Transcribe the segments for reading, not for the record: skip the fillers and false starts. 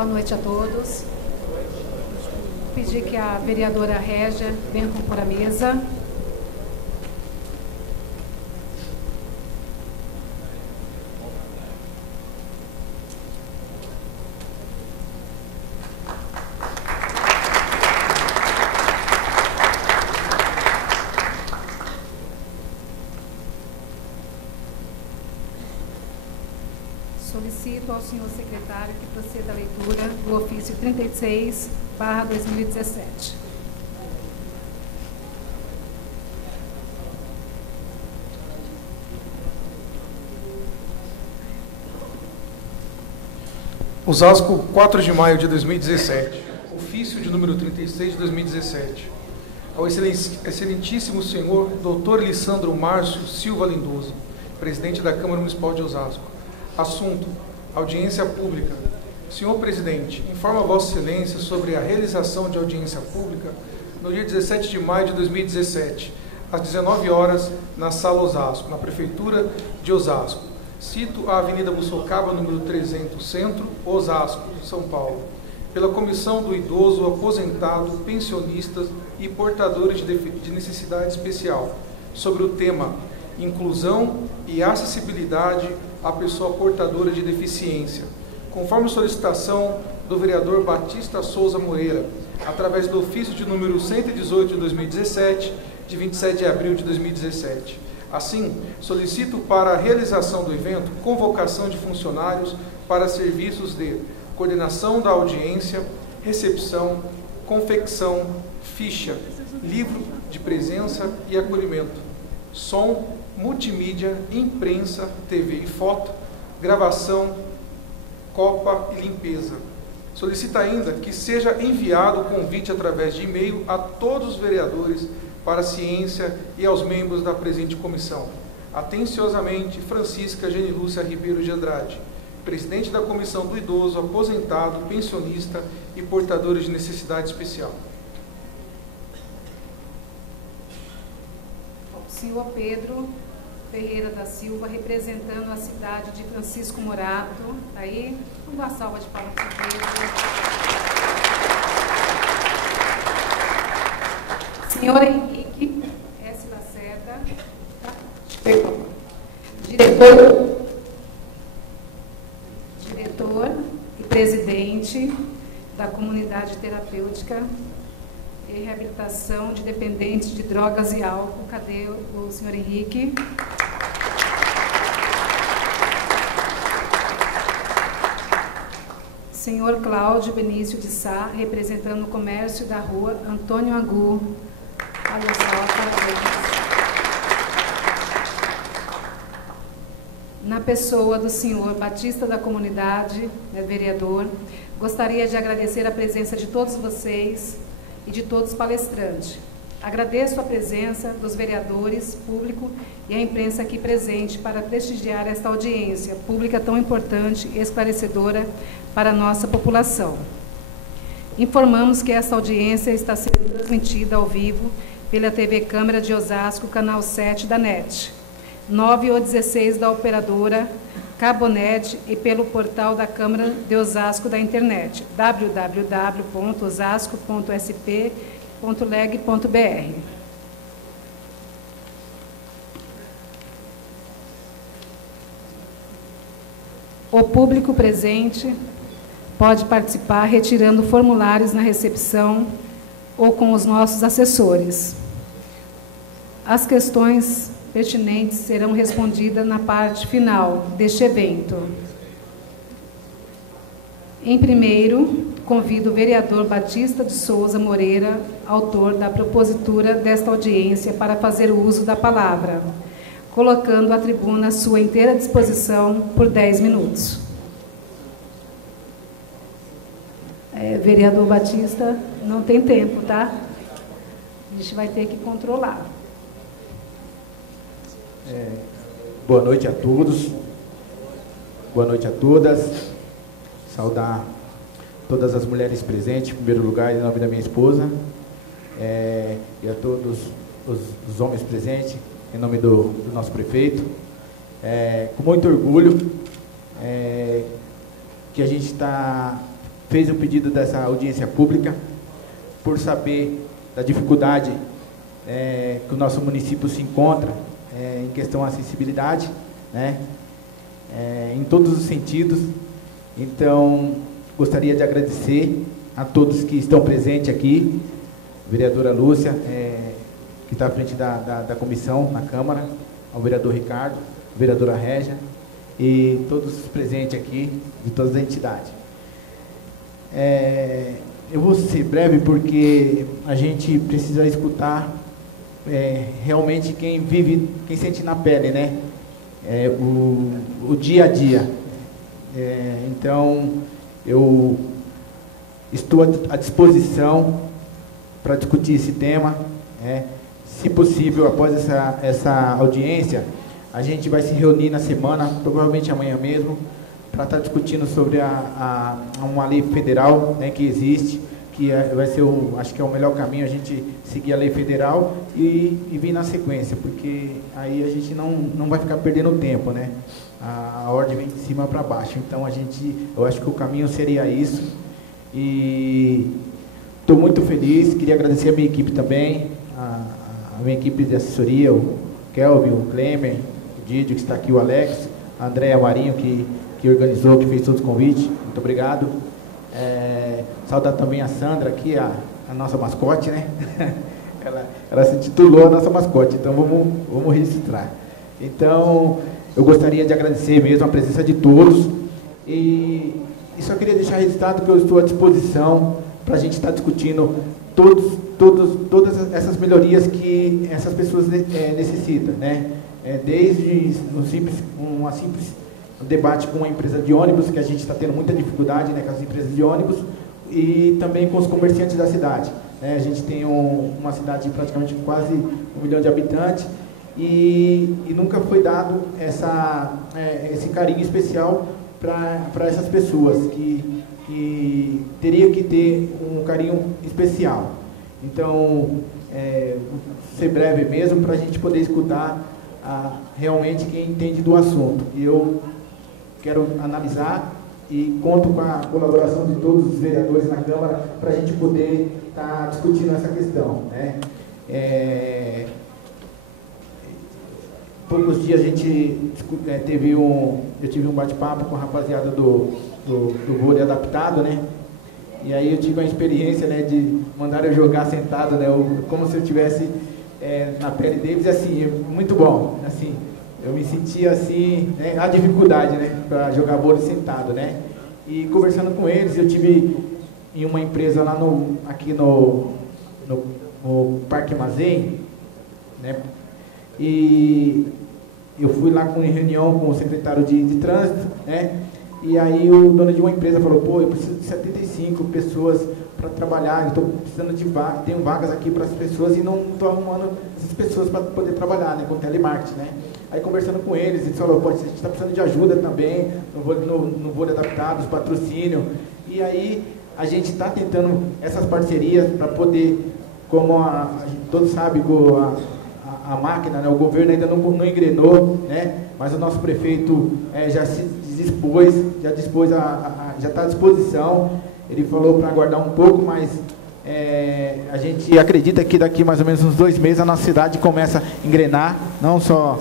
Boa noite a todos. Pedir que a vereadora Régia venha compor a mesa. Solicito ao senhor secretário que proceda à leitura do ofício 36/2017. Osasco, 4 de maio de 2017. Ofício de número 36 de 2017. Ao excelentíssimo senhor Dr. Lissandro Márcio Silva Lindoso, presidente da Câmara Municipal de Osasco. Assunto: audiência pública. Senhor presidente, informa Vossa Excelência sobre a realização de audiência pública no dia 17 de maio de 2017, às 19 horas, na Sala Osasco, na Prefeitura de Osasco. Cito a Avenida Bussocaba, número 300, Centro, Osasco, São Paulo, pela Comissão do Idoso, Aposentado, Pensionistas e Portadores de Necessidade Especial, sobre o tema Inclusão e Acessibilidade à Pessoa Portadora de Deficiência, conforme solicitação do vereador Batista Souza Moreira, através do ofício de número 118 de 2017, de 27 de abril de 2017. Assim, solicito para a realização do evento convocação de funcionários para serviços de coordenação da audiência, recepção, confecção, ficha, livro de presença e acolhimento, som, multimídia, imprensa, TV e foto, gravação, copa e limpeza. Solicita ainda que seja enviado o convite através de e-mail a todos os vereadores para a ciência e aos membros da presente comissão. Atenciosamente, Francisca Genilúcia Ribeiro de Andrade, presidente da Comissão do Idoso, Aposentado, Pensionista e Portadores de Necessidade Especial. Senhor Pedro Ferreira da Silva, representando a cidade de Francisco Morato. Aí, uma salva de palmas para o Pedro. Senhor Henrique S. Lacerda, diretor e presidente da Comunidade Terapêutica e Reabilitação de Dependentes de Drogas e Álcool. Cadê o senhor Henrique? Senhor Cláudio Benício de Sá, representando o comércio da rua Antônio Agu. Olha só, parabéns. Na pessoa do senhor Batista da Comunidade, vereador, gostaria de agradecer a presença de todos vocês e de todos os palestrantes. Agradeço a presença dos vereadores, público e a imprensa aqui presente para prestigiar esta audiência pública tão importante e esclarecedora para a nossa população. Informamos que esta audiência está sendo transmitida ao vivo pela TV Câmara de Osasco, canal 7 da NET, 9 ou 16 da operadora Cabonet e pelo portal da Câmara de Osasco da internet, www.osasco.sp.leg.br. O público presente pode participar retirando formulários na recepção ou com os nossos assessores. As questões pertinentes serão respondidas na parte final deste evento. Em primeiro, convido o vereador Batista de Souza Moreira, autor da propositura desta audiência, para fazer o uso da palavra, colocando à tribuna à sua inteira disposição por 10 minutos. Vereador Batista, não tem tempo, tá? A gente vai ter que controlar. Boa noite a todos, boa noite a todas. Saudar todas as mulheres presentes, em primeiro lugar, em nome da minha esposa, e a todos os homens presentes, em nome do nosso prefeito. Com muito orgulho que a gente está fez o pedido dessa audiência pública, por saber da dificuldade que o nosso município se encontra em questão à acessibilidade, né, em todos os sentidos. Então, gostaria de agradecer a todos que estão presentes aqui, a vereadora Lúcia, que está à frente da comissão na Câmara, ao vereador Ricardo, a vereadora Régia, e todos os presentes aqui, de todas as entidades. Eu vou ser breve porque a gente precisa escutar realmente quem vive, quem sente na pele, né? O dia a dia. Então, eu estou à disposição para discutir esse tema. Se possível, após essa audiência, a gente vai se reunir na semana, provavelmente amanhã mesmo, para estar discutindo sobre uma lei federal, né, que existe, que vai ser, acho que é o melhor caminho, a gente seguir a lei federal e vir na sequência, porque aí a gente não vai ficar perdendo tempo, né? A ordem vem de cima para baixo. Então, eu acho que o caminho seria isso. E estou muito feliz, queria agradecer a minha equipe também, a minha equipe de assessoria, o Kelvin, o Klemer, o Didio, que está aqui, o Alex, a Andréa Marinho, que organizou, que fez todos os convites. Muito obrigado. Saudar também a Sandra aqui, a nossa mascote, né? ela se titulou a nossa mascote, então vamos registrar. Então, eu gostaria de agradecer mesmo a presença de todos e só queria deixar registrado que eu estou à disposição para a gente estar discutindo todas essas melhorias que essas pessoas necessitam, né? Desde um simples debate com uma empresa de ônibus, que a gente está tendo muita dificuldade, né, com as empresas de ônibus, e também com os comerciantes da cidade. A gente tem uma cidade de praticamente quase 1 milhão de habitantes e nunca foi dado esse carinho especial para essas pessoas que teria que ter um carinho especial. Então, ser breve mesmo para a gente poder escutar realmente quem entende do assunto. E eu quero analisar e conto com a colaboração de todos os vereadores na Câmara para a gente poder estar discutindo essa questão, né? Poucos dias a gente eu tive um bate-papo com a rapaziada do vôlei adaptado, né? E aí eu tive a experiência, né, de mandar eu jogar sentado, né? Como se eu estivesse na pele deles, assim, muito bom, assim. Eu me sentia assim, né, a dificuldade, né, para jogar vôlei sentado, né? E conversando com eles, eu tive em uma empresa lá aqui no Parque Mazei, né? E eu fui lá em reunião com o secretário de trânsito, né? E aí o dono de uma empresa falou, pô, eu preciso de 75 pessoas para trabalhar, estou precisando de vagas, tenho vagas aqui para as pessoas e não estou arrumando essas pessoas para poder trabalhar, né, com telemarketing, né? Aí conversando com eles, eles falaram, pô, a gente está precisando de ajuda também, no vôlei adaptado, patrocínio. E aí a gente está tentando essas parcerias para poder, como todos sabem, a máquina, né, o governo ainda não engrenou, né, mas o nosso prefeito já se dispôs, já está à disposição. Ele falou para aguardar um pouco, mas a gente acredita que daqui mais ou menos uns 2 meses a nossa cidade começa a engrenar, não só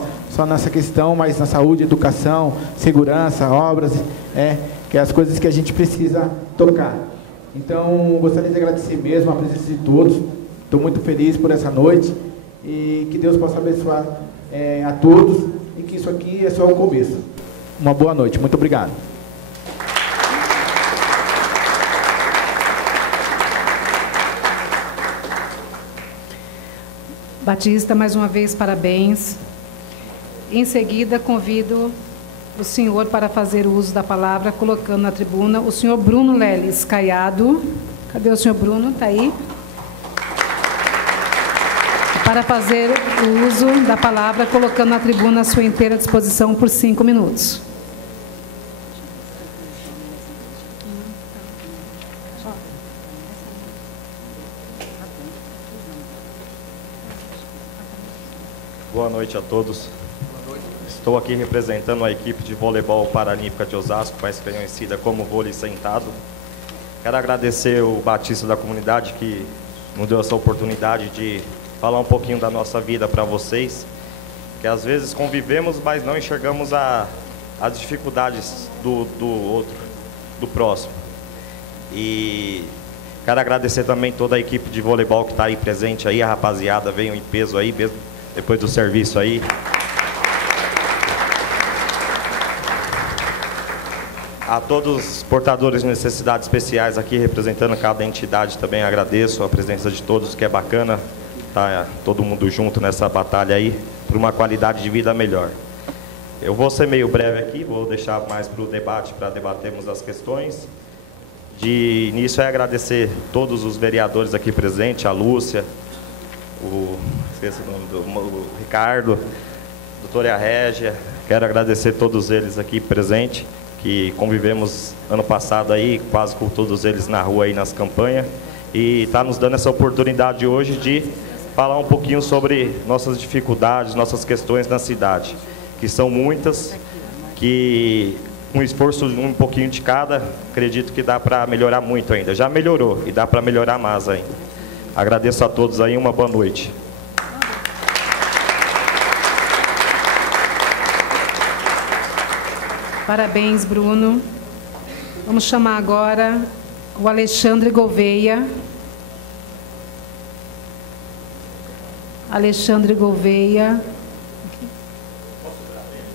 nessa questão, mas na saúde, educação, segurança, obras, que é as coisas que a gente precisa tocar. Então, gostaria de agradecer mesmo a presença de todos. Estou muito feliz por essa noite e que Deus possa abençoar a todos e que isso aqui é só o começo. Uma boa noite. Muito obrigado. Batista, mais uma vez, parabéns. Em seguida, convido o senhor para fazer o uso da palavra, colocando na tribuna o senhor Bruno Leles Caiado. Cadê o senhor Bruno? Está aí. Para fazer o uso da palavra, colocando na tribuna a sua inteira disposição por 5 minutos. Boa noite a todos. Estou aqui representando a equipe de voleibol paralímpica de Osasco, mais conhecida como vôlei sentado. Quero agradecer o Batista da comunidade que nos deu essa oportunidade de falar um pouquinho da nossa vida para vocês, que às vezes convivemos, mas não enxergamos as dificuldades do outro, do próximo. E quero agradecer também toda a equipe de voleibol que está aí presente aí, a rapaziada veio em peso aí, mesmo depois do serviço aí. A todos os portadores de necessidades especiais aqui, representando cada entidade, também agradeço a presença de todos, que é bacana tá todo mundo junto nessa batalha aí, por uma qualidade de vida melhor. Eu vou ser meio breve aqui, vou deixar mais para o debate, para debatermos as questões. De início é agradecer todos os vereadores aqui presentes, a Lúcia, esqueci o nome do Ricardo, a doutora Régia, quero agradecer todos eles aqui presentes, que convivemos ano passado aí, quase com todos eles na rua aí nas campanhas, e está nos dando essa oportunidade hoje de falar um pouquinho sobre nossas dificuldades, nossas questões na cidade, que são muitas, que com esforço um pouquinho de cada, acredito que dá para melhorar muito ainda. Já melhorou e dá para melhorar mais ainda. Agradeço a todos aí, uma boa noite. Parabéns, Bruno. Vamos chamar agora o Alexandre Gouveia. Alexandre Gouveia.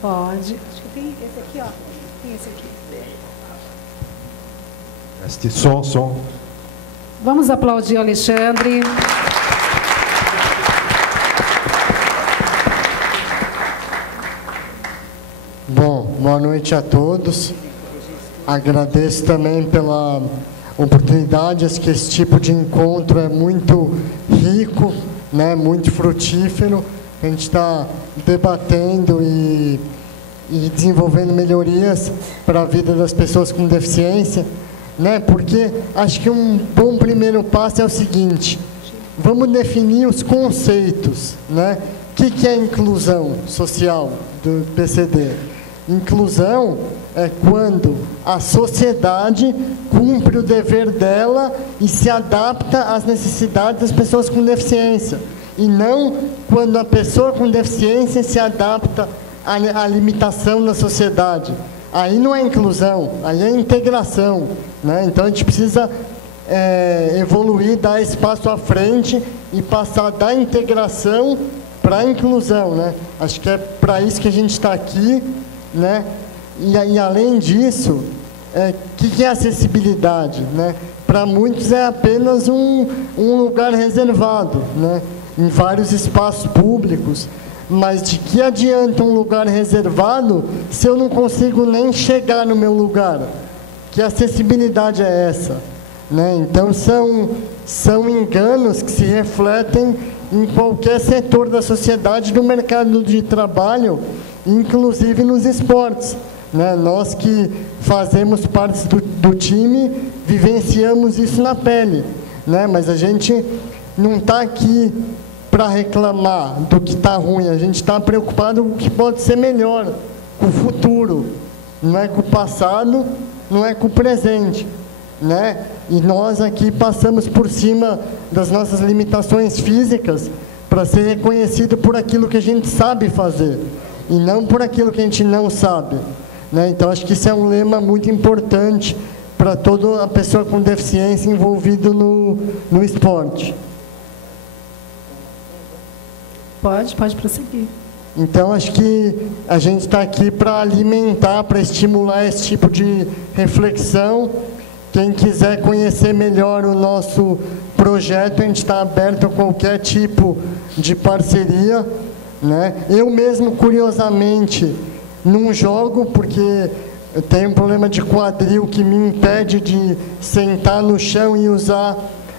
Pode. Acho que tem esse aqui, ó. Tem esse aqui. Som. Vamos aplaudir o Alexandre. Bom, boa noite a todos. Agradeço também pela oportunidade, acho que esse tipo de encontro é muito rico, né, muito frutífero. A gente está debatendo e desenvolvendo melhorias para a vida das pessoas com deficiência, né, porque acho que um bom primeiro passo é o seguinte: vamos definir os conceitos, né? O que é inclusão social do PCD? Inclusão é quando a sociedade cumpre o dever dela e se adapta às necessidades das pessoas com deficiência, e não quando a pessoa com deficiência se adapta à limitação da sociedade. Aí não é inclusão, aí é integração, né? Então a gente precisa evoluir, dar espaço à frente e passar da integração para a inclusão, né? Acho que é para isso que a gente está aqui, né? E além disso, que é acessibilidade, né? Para muitos é apenas um lugar reservado, né? Em vários espaços públicos. Mas de que adianta um lugar reservado se eu não consigo nem chegar no meu lugar? Que acessibilidade é essa? Né? Então são enganos que se refletem em qualquer setor da sociedade, do mercado de trabalho, inclusive nos esportes. Né? Nós que fazemos parte do time, vivenciamos isso na pele. Né? Mas a gente não está aqui para reclamar do que está ruim, a gente está preocupado com o que pode ser melhor, com o futuro, não é com o passado, não é com o presente, né? E nós aqui passamos por cima das nossas limitações físicas para ser reconhecido por aquilo que a gente sabe fazer, e não por aquilo que a gente não sabe, né? Então acho que isso é um lema muito importante para toda a pessoa com deficiência envolvida no esporte. Pode prosseguir. Então, acho que a gente está aqui para alimentar, para estimular esse tipo de reflexão. Quem quiser conhecer melhor o nosso projeto, a gente está aberto a qualquer tipo de parceria, né? Eu mesmo, curiosamente, não jogo, porque eu tenho um problema de quadril que me impede de sentar no chão e usar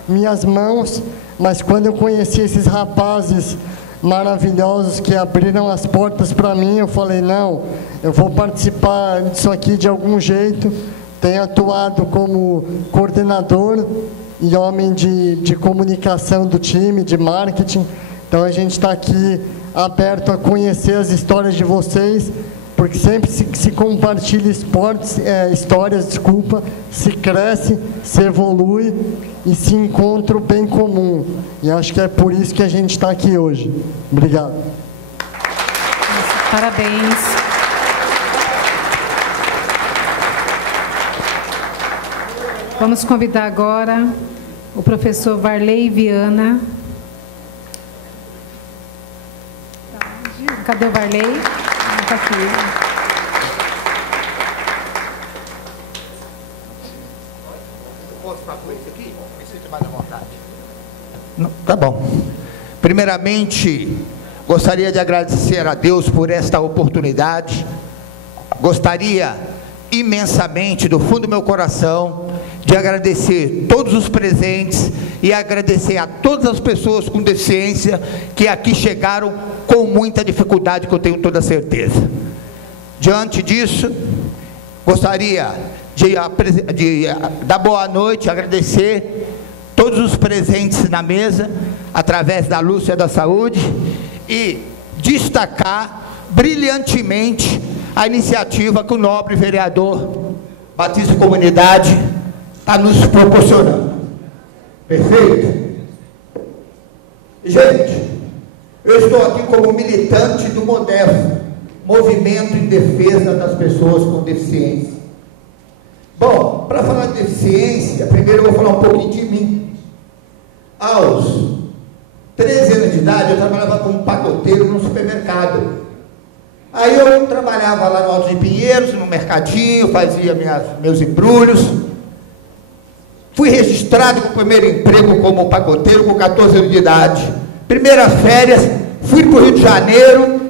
minhas mãos, mas quando eu conheci esses rapazes maravilhosos que abriram as portas para mim, eu falei, não, eu vou participar disso aqui de algum jeito. Tenho atuado como coordenador e homem de comunicação do time, de marketing. Então a gente está aqui aberto a conhecer as histórias de vocês, porque sempre se compartilha histórias, se cresce, se evolui e se encontra o bem comum. E acho que é por isso que a gente está aqui hoje. Obrigado. Parabéns. Vamos convidar agora o professor Varley Viana. Cadê o Varley? Está aqui. Posso falar com esse aqui? Me sinto mais à vontade. Não, tá bom. Primeiramente, gostaria de agradecer a Deus por esta oportunidade. Gostaria imensamente, do fundo do meu coração, de agradecer todos os presentes e agradecer a todas as pessoas com deficiência que aqui chegaram com muita dificuldade, que eu tenho toda certeza. Diante disso, gostaria de dar boa noite, agradecer todos os presentes na mesa, através da Lúcia da Saúde, e destacar brilhantemente a iniciativa que o nobre vereador Batista Comunidade está nos proporcionando. Perfeito? Gente, eu estou aqui como militante do MODEF, Movimento em Defesa das Pessoas com Deficiência. Bom, para falar de deficiência, primeiro eu vou falar um pouquinho de mim. Aos 13 anos de idade, eu trabalhava como pacoteiro no supermercado. Aí eu trabalhava lá no Alto de Pinheiros, no mercadinho, fazia meus embrulhos. Fui registrado com o primeiro emprego como pacoteiro com 14 anos de idade. Primeiras férias, fui para o Rio de Janeiro,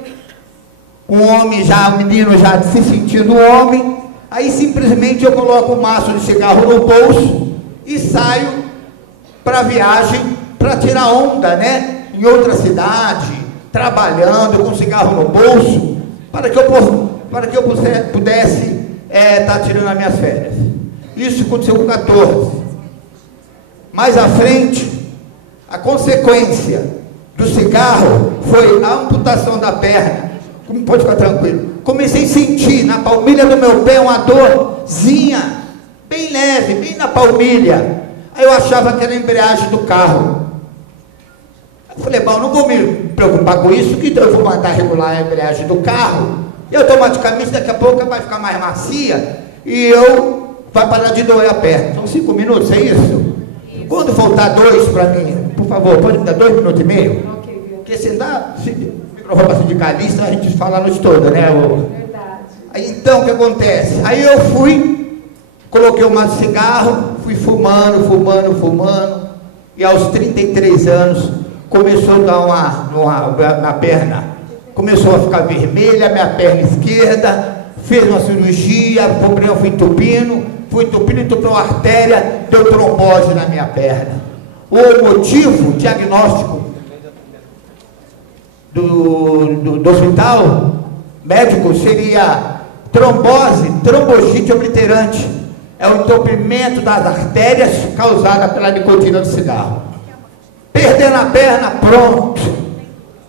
um menino já se sentindo homem. Aí simplesmente eu coloco um maço de cigarro no bolso e saio para a viagem, para tirar onda, né? Em outra cidade, trabalhando com cigarro no bolso, para que eu pudesse estar tirando as minhas férias. Isso aconteceu com 14. Mais à frente, a consequência do cigarro foi a amputação da perna. Pode ficar tranquilo. Comecei a sentir na palmilha do meu pé uma dorzinha, bem leve, bem na palmilha. Aí eu achava que era a embreagem do carro. Eu falei, bom, não vou me preocupar com isso, que eu vou mandar regular a embreagem do carro. E automaticamente, daqui a pouco, vai ficar mais macia e vai parar de doer a perna. São 5 minutos, é isso? Quando faltar 2 para mim, por favor, pode me dar 2 minutos e meio? Ok. Porque se dá, microfone para sindicalista, a gente fala a noite toda, né? Verdade. Aí então, o que acontece? Aí eu coloquei um maço de cigarro, fui fumando, e aos 33 anos, começou a dar na perna, começou a ficar vermelha, minha perna esquerda, fez uma cirurgia, o problema foi entupindo, entupiu a artéria, deu trombose na minha perna. O motivo, diagnóstico do hospital médico seria trombogite obliterante. É o entupimento das artérias causada pela nicotina do cigarro. Perdendo a perna, pronto.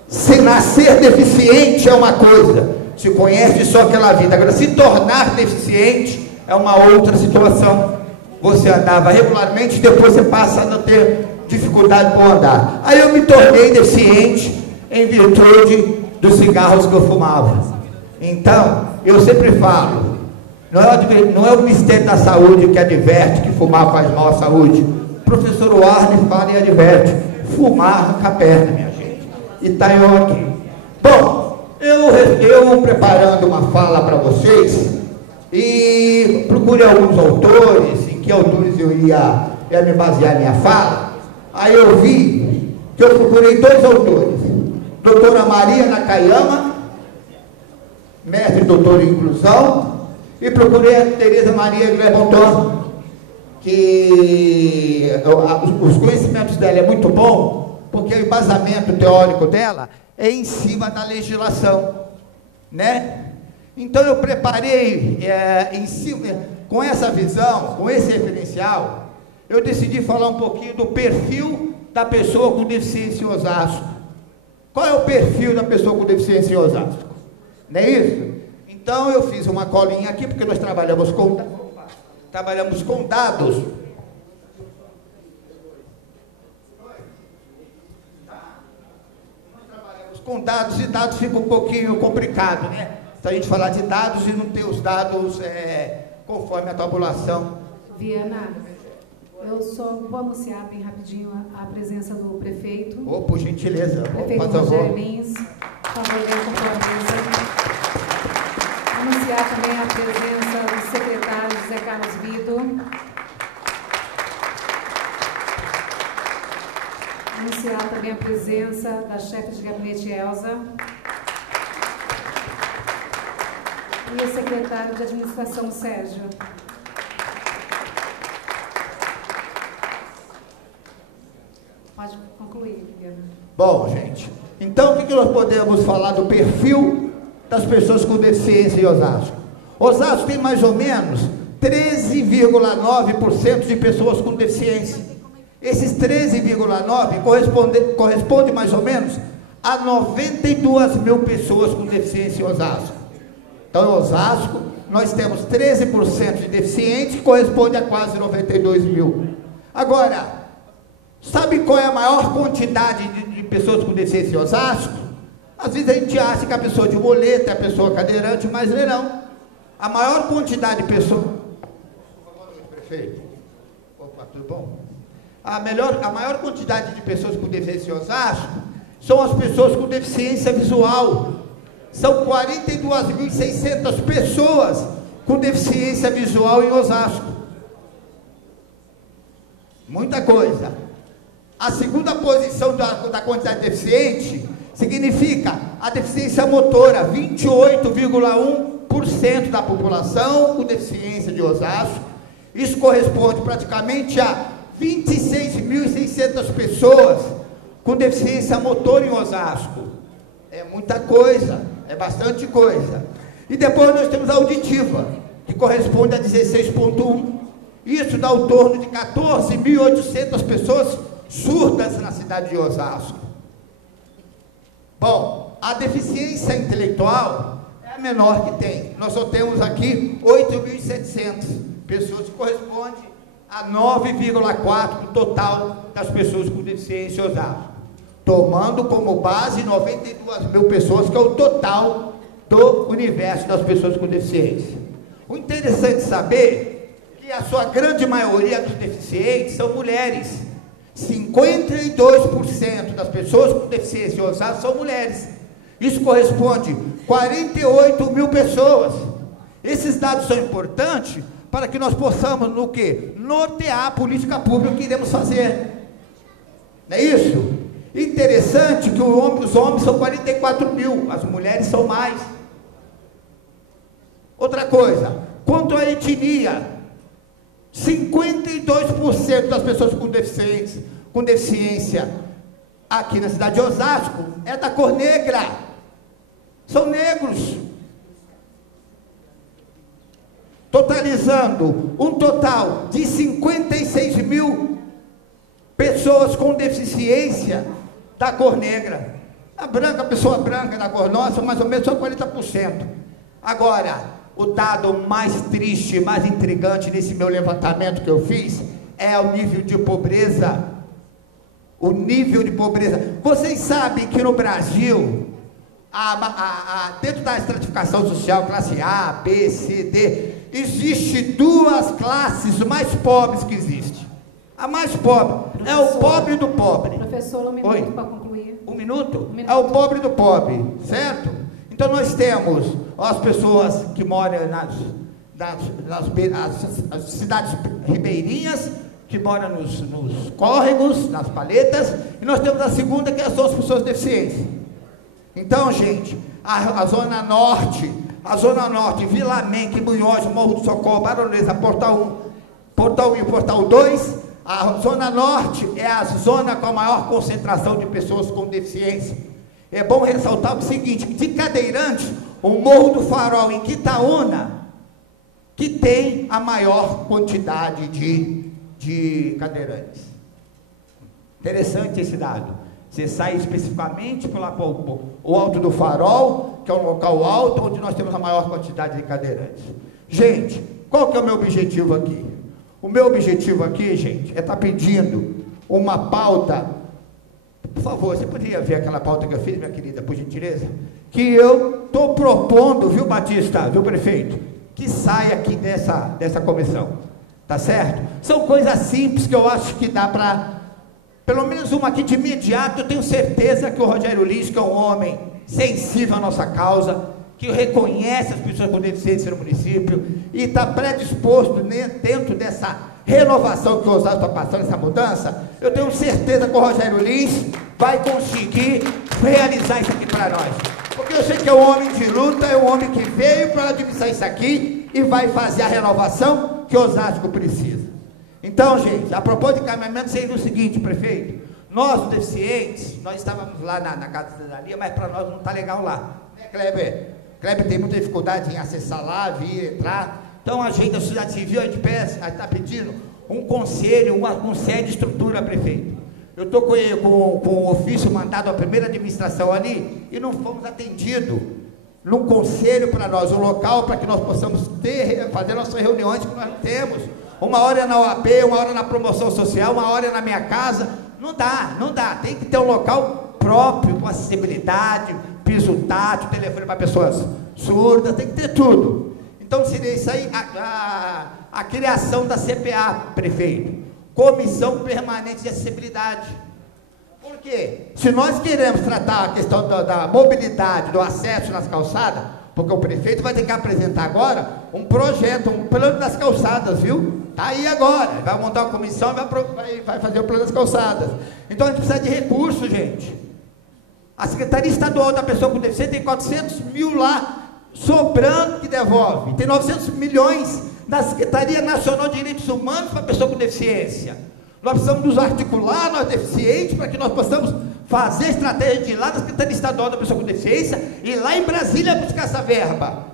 Se nascer deficiente é uma coisa, se conhece só aquela vida. Agora, se tornar deficiente é uma outra situação. Você andava regularmente, depois você passa a ter dificuldade para andar. Aí eu me tornei deficiente em virtude dos cigarros que eu fumava. Então, eu sempre falo, não é o Ministério da Saúde que adverte que fumar faz mal à saúde. O professor Warner fala e adverte, fumar arranca a perna, minha gente. E está eu aqui. Bom, eu preparando uma fala para vocês, e procurei alguns autores, em que autores eu ia me basear minha fala. Aí eu vi que eu procurei 2 autores, doutora Maria Nakayama, mestre e doutora em inclusão, e procurei a Tereza Maria Glebonton, que os conhecimentos dela é muito bom, porque o embasamento teórico dela é em cima da legislação, né? Então eu preparei em cima, com essa visão, com esse referencial, eu decidi falar um pouquinho do perfil da pessoa com deficiência em Osasco. Qual é o perfil da pessoa com deficiência em Osasco? Não é isso? Então, eu fiz uma colinha aqui, porque nós trabalhamos com dados. Com dados, e dados fica um pouquinho complicado, né? Se a gente falar de dados e não ter os dados conforme a tabulação. Viana, eu só vou anunciar bem rapidinho a presença do prefeito. Oh, por gentileza. Prefeito Rogério Lins, por favor, venha compor a mesa. Anunciar também a presença do secretário José Carlos Vido. Anunciar também a presença da chefe de gabinete Elza e o secretário de administração Sérgio. Pode concluir, Viana. Bom, gente, então o que nós podemos falar do perfil das pessoas com deficiência em Osasco? Osasco tem mais ou menos 13,9% de pessoas com deficiência. Esses 13,9% corresponde mais ou menos a 92 mil pessoas com deficiência em Osasco. Então, em Osasco, nós temos 13% de deficientes, que corresponde a quase 92 mil. Agora, sabe qual é a maior quantidade de pessoas com deficiência em Osasco? Às vezes a gente acha que a pessoa de muleta é a pessoa cadeirante, mas não. A maior quantidade de pessoas... Boa noite, prefeito. Opa, tudo bom? A maior quantidade de pessoas com deficiência em Osasco são as pessoas com deficiência visual. São 42.600 pessoas com deficiência visual em Osasco. Muita coisa. A segunda posição da quantidade de deficiente significa a deficiência motora, 28,1% da população com deficiência de Osasco. Isso corresponde praticamente a 26.600 pessoas com deficiência motora em Osasco. É muita coisa, é bastante coisa. E depois nós temos a auditiva, que corresponde a 16,1%. Isso dá o torno de 14.800 pessoas surdas na cidade de Osasco. Bom, a deficiência intelectual é a menor que tem. Nós só temos aqui 8.700 pessoas, que corresponde a 9,4% do total das pessoas com deficiência em Osasco, tomando como base 92 mil pessoas, que é o total do universo das pessoas com deficiência. O interessante saber que a sua grande maioria dos deficientes são mulheres. 52% das pessoas com deficiência em Osasco são mulheres. Isso corresponde a 48 mil pessoas. Esses dados são importantes para que nós possamos, no quê? Nortear a política pública que iremos fazer. Não é isso? Interessante que os homens são 44 mil, as mulheres são mais. Outra coisa, quanto à etnia, 52% das pessoas com deficiência aqui na cidade de Osasco é da cor negra. São negros. Totalizando um total de 56 mil pessoas com deficiência da cor negra. A pessoa branca da cor nossa, mais ou menos só 40%. Agora, o dado mais triste, mais intrigante nesse meu levantamento que eu fiz, é o nível de pobreza. O nível de pobreza. Vocês sabem que no Brasil, dentro da estratificação social, classe A, B, C, D, existe duas classes mais pobres que existem. A mais pobre é o pobre do pobre. Professor, um minuto para concluir. Um minuto? É o pobre do pobre, certo? Então nós temos as pessoas que moram nas cidades ribeirinhas, que moram nos córregos, nas paletas, e nós temos a segunda, que são as pessoas deficientes. Então, gente, a Zona Norte, Vila Menque, Munhoz, Morro do Socorro, Baronesa, Portal 1 e Portal 2, a Zona Norte é a zona com a maior concentração de pessoas com deficiência. É bom ressaltar o seguinte, de Cadeirantes, o Morro do Farol em Quitaúna, que tem a maior quantidade de cadeirantes. Interessante esse dado. Você sai especificamente pelo Alto do Farol, que é um local alto, onde nós temos a maior quantidade de cadeirantes. Gente, qual que é o meu objetivo aqui? O meu objetivo aqui, gente, é estar pedindo uma pauta. Por favor, você poderia ver aquela pauta que eu fiz, minha querida, por gentileza? Que eu estou propondo, viu, Batista, viu, prefeito, que saia aqui dessa comissão, tá certo? São coisas simples que eu acho que dá para, pelo menos uma aqui de imediato. Eu tenho certeza que o Rogério Lins, que é um homem sensível à nossa causa, que reconhece as pessoas com deficiência no município e está predisposto, né, dentro dessa renovação que o Osasco está passando, essa mudança. Eu tenho certeza que o Rogério Lins vai conseguir realizar isso aqui para nós, porque eu sei que é um homem de luta, é um homem que veio para administrar isso aqui e vai fazer a renovação que o Osasco precisa. Então, gente, a propósito de caminhamento seria o seguinte, prefeito: nós, os deficientes, nós estávamos lá na Casa da Cidadania, mas para nós não está legal lá, né, Kleber? Kleber tem muita dificuldade em acessar lá, vir, entrar. Então, a gente da sociedade civil, a gente está pedindo um conselho, uma série de estrutura, prefeito. Eu estou com o ofício mandado à primeira administração ali e não fomos atendidos num conselho para nós, um local para que nós possamos fazer nossas reuniões que nós não temos. Uma hora é na OAB, uma hora na promoção social, uma hora é na minha casa. Não dá. Tem que ter um local próprio, com acessibilidade, piso tátil, telefone para pessoas surdas, tem que ter tudo. Então seria isso aí, a criação da CPA, prefeito, Comissão Permanente de Acessibilidade. Por quê? Se nós queremos tratar a questão da mobilidade, do acesso nas calçadas, porque o prefeito vai ter que apresentar agora um projeto, um plano das calçadas, viu? Está aí agora, vai montar uma comissão e vai fazer o plano das calçadas. Então a gente precisa de recursos, gente. A Secretaria Estadual da Pessoa com Deficiência tem 400 mil lá, sobrando, que devolve. Tem 900 milhões da Secretaria Nacional de Direitos Humanos para a pessoa com deficiência. Nós precisamos nos articular, nós deficientes, para que nós possamos fazer estratégia de ir lá da Secretaria Estadual da Pessoa com Deficiência e lá em Brasília buscar essa verba.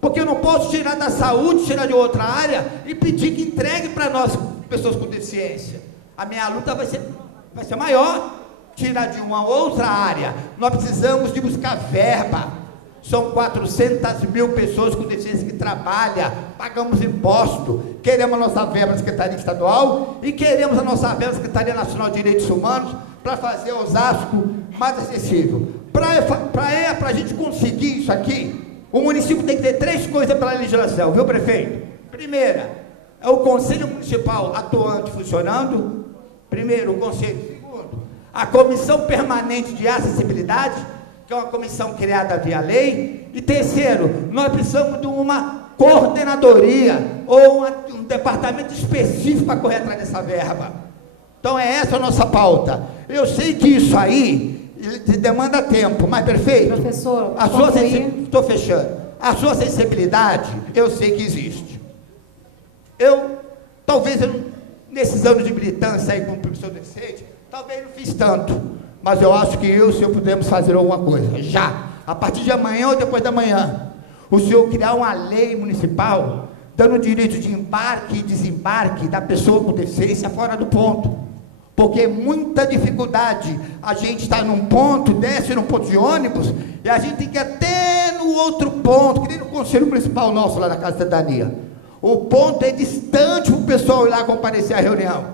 Porque eu não posso tirar da saúde, tirar de outra área e pedir que entregue para nós, pessoas com deficiência. A minha luta vai ser maior, tirar de uma outra área. Nós precisamos de buscar verba. São 400 mil pessoas com deficiência que trabalham, pagamos imposto, queremos a nossa verba da Secretaria Estadual e queremos a nossa verba da Secretaria Nacional de Direitos Humanos para fazer Osasco mais acessível. Para a gente conseguir isso aqui, o município tem que ter 3 coisas pela legislação, viu, prefeito? Primeira, é o Conselho Municipal atuante funcionando. Primeiro, o Conselho. Segundo, a Comissão Permanente de Acessibilidade, que é uma comissão criada via lei. E terceiro, nós precisamos de uma coordenadoria ou um departamento específico para correr atrás dessa verba. Então é essa a nossa pauta. Eu sei que isso aí demanda tempo, mas prefeito, professor, estou fechando. A sua sensibilidade, eu sei que existe. Talvez nesses anos de militância aí como professor deficiente, talvez não fiz tanto, mas eu acho que o senhor podemos fazer alguma coisa, já, a partir de amanhã ou depois da manhã, o senhor criar uma lei municipal, dando o direito de embarque e desembarque da pessoa com deficiência fora do ponto, porque muita dificuldade, a gente está num ponto, desce num ponto de ônibus, e a gente tem que ir até no outro ponto, que nem no conselho municipal nosso, lá na Casa da Cidadania, o ponto é distante para o pessoal ir lá comparecer à reunião,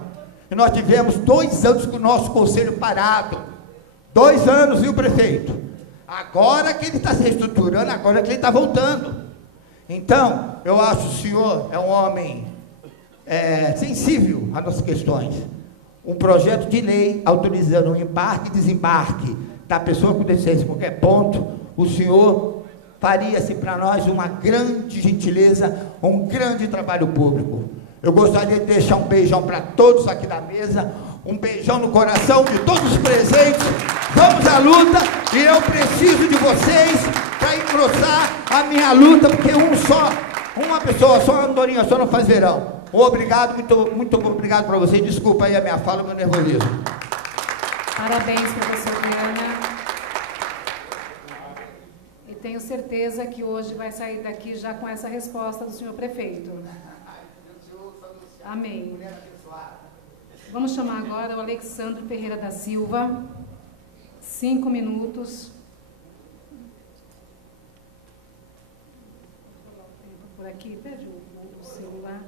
e nós tivemos 2 anos com o nosso conselho parado, 2 anos, viu, prefeito? Agora que ele está se reestruturando, agora que ele está voltando. Então, eu acho que o senhor é um homem sensível às nossas questões. Um projeto de lei autorizando o embarque e desembarque da pessoa com deficiência em qualquer ponto, o senhor faria-se para nós uma grande gentileza, um grande trabalho público. Eu gostaria de deixar um beijão para todos aqui da mesa, um beijão no coração de todos os presentes. Vamos à luta e eu preciso de vocês para engrossar a minha luta, porque uma pessoa só, Andorinha, só não faz verão. Obrigado, muito obrigado para vocês. Desculpa aí a minha fala, meu nervosismo. Parabéns, professor Viana. E tenho certeza que hoje vai sair daqui já com essa resposta do senhor prefeito. Amém. Vamos chamar agora o Alexandre Ferreira da Silva. 5 minutos. aqui, pede o celular.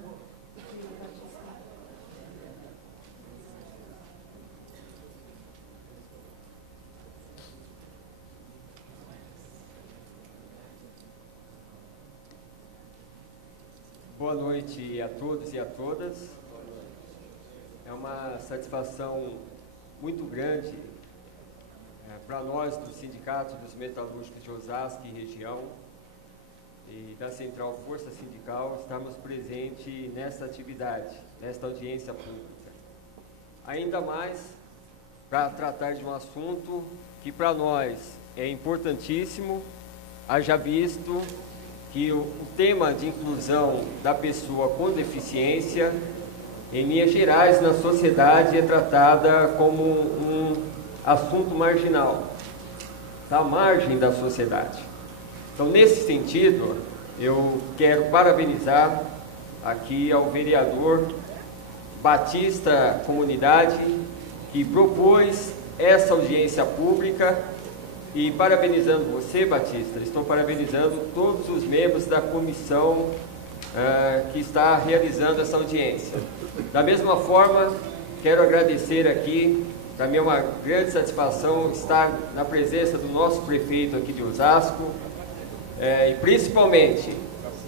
Boa noite a todos e a todas. É uma satisfação muito grande para nós do Sindicato dos Metalúrgicos de Osasco e região e da Central Força Sindical estarmos presentes nesta atividade, nesta audiência pública. Ainda mais para tratar de um assunto que para nós é importantíssimo, haja visto que o tema de inclusão da pessoa com deficiência, em linhas gerais, na sociedade é tratada como um assunto marginal, à margem da sociedade. Então, nesse sentido, eu quero parabenizar aqui ao vereador Batista Comunidade, que propôs essa audiência pública. E parabenizando você, Batista, estou parabenizando todos os membros da comissão que está realizando essa audiência. Da mesma forma, quero agradecer aqui, para mim é uma grande satisfação estar na presença do nosso prefeito aqui de Osasco, e principalmente,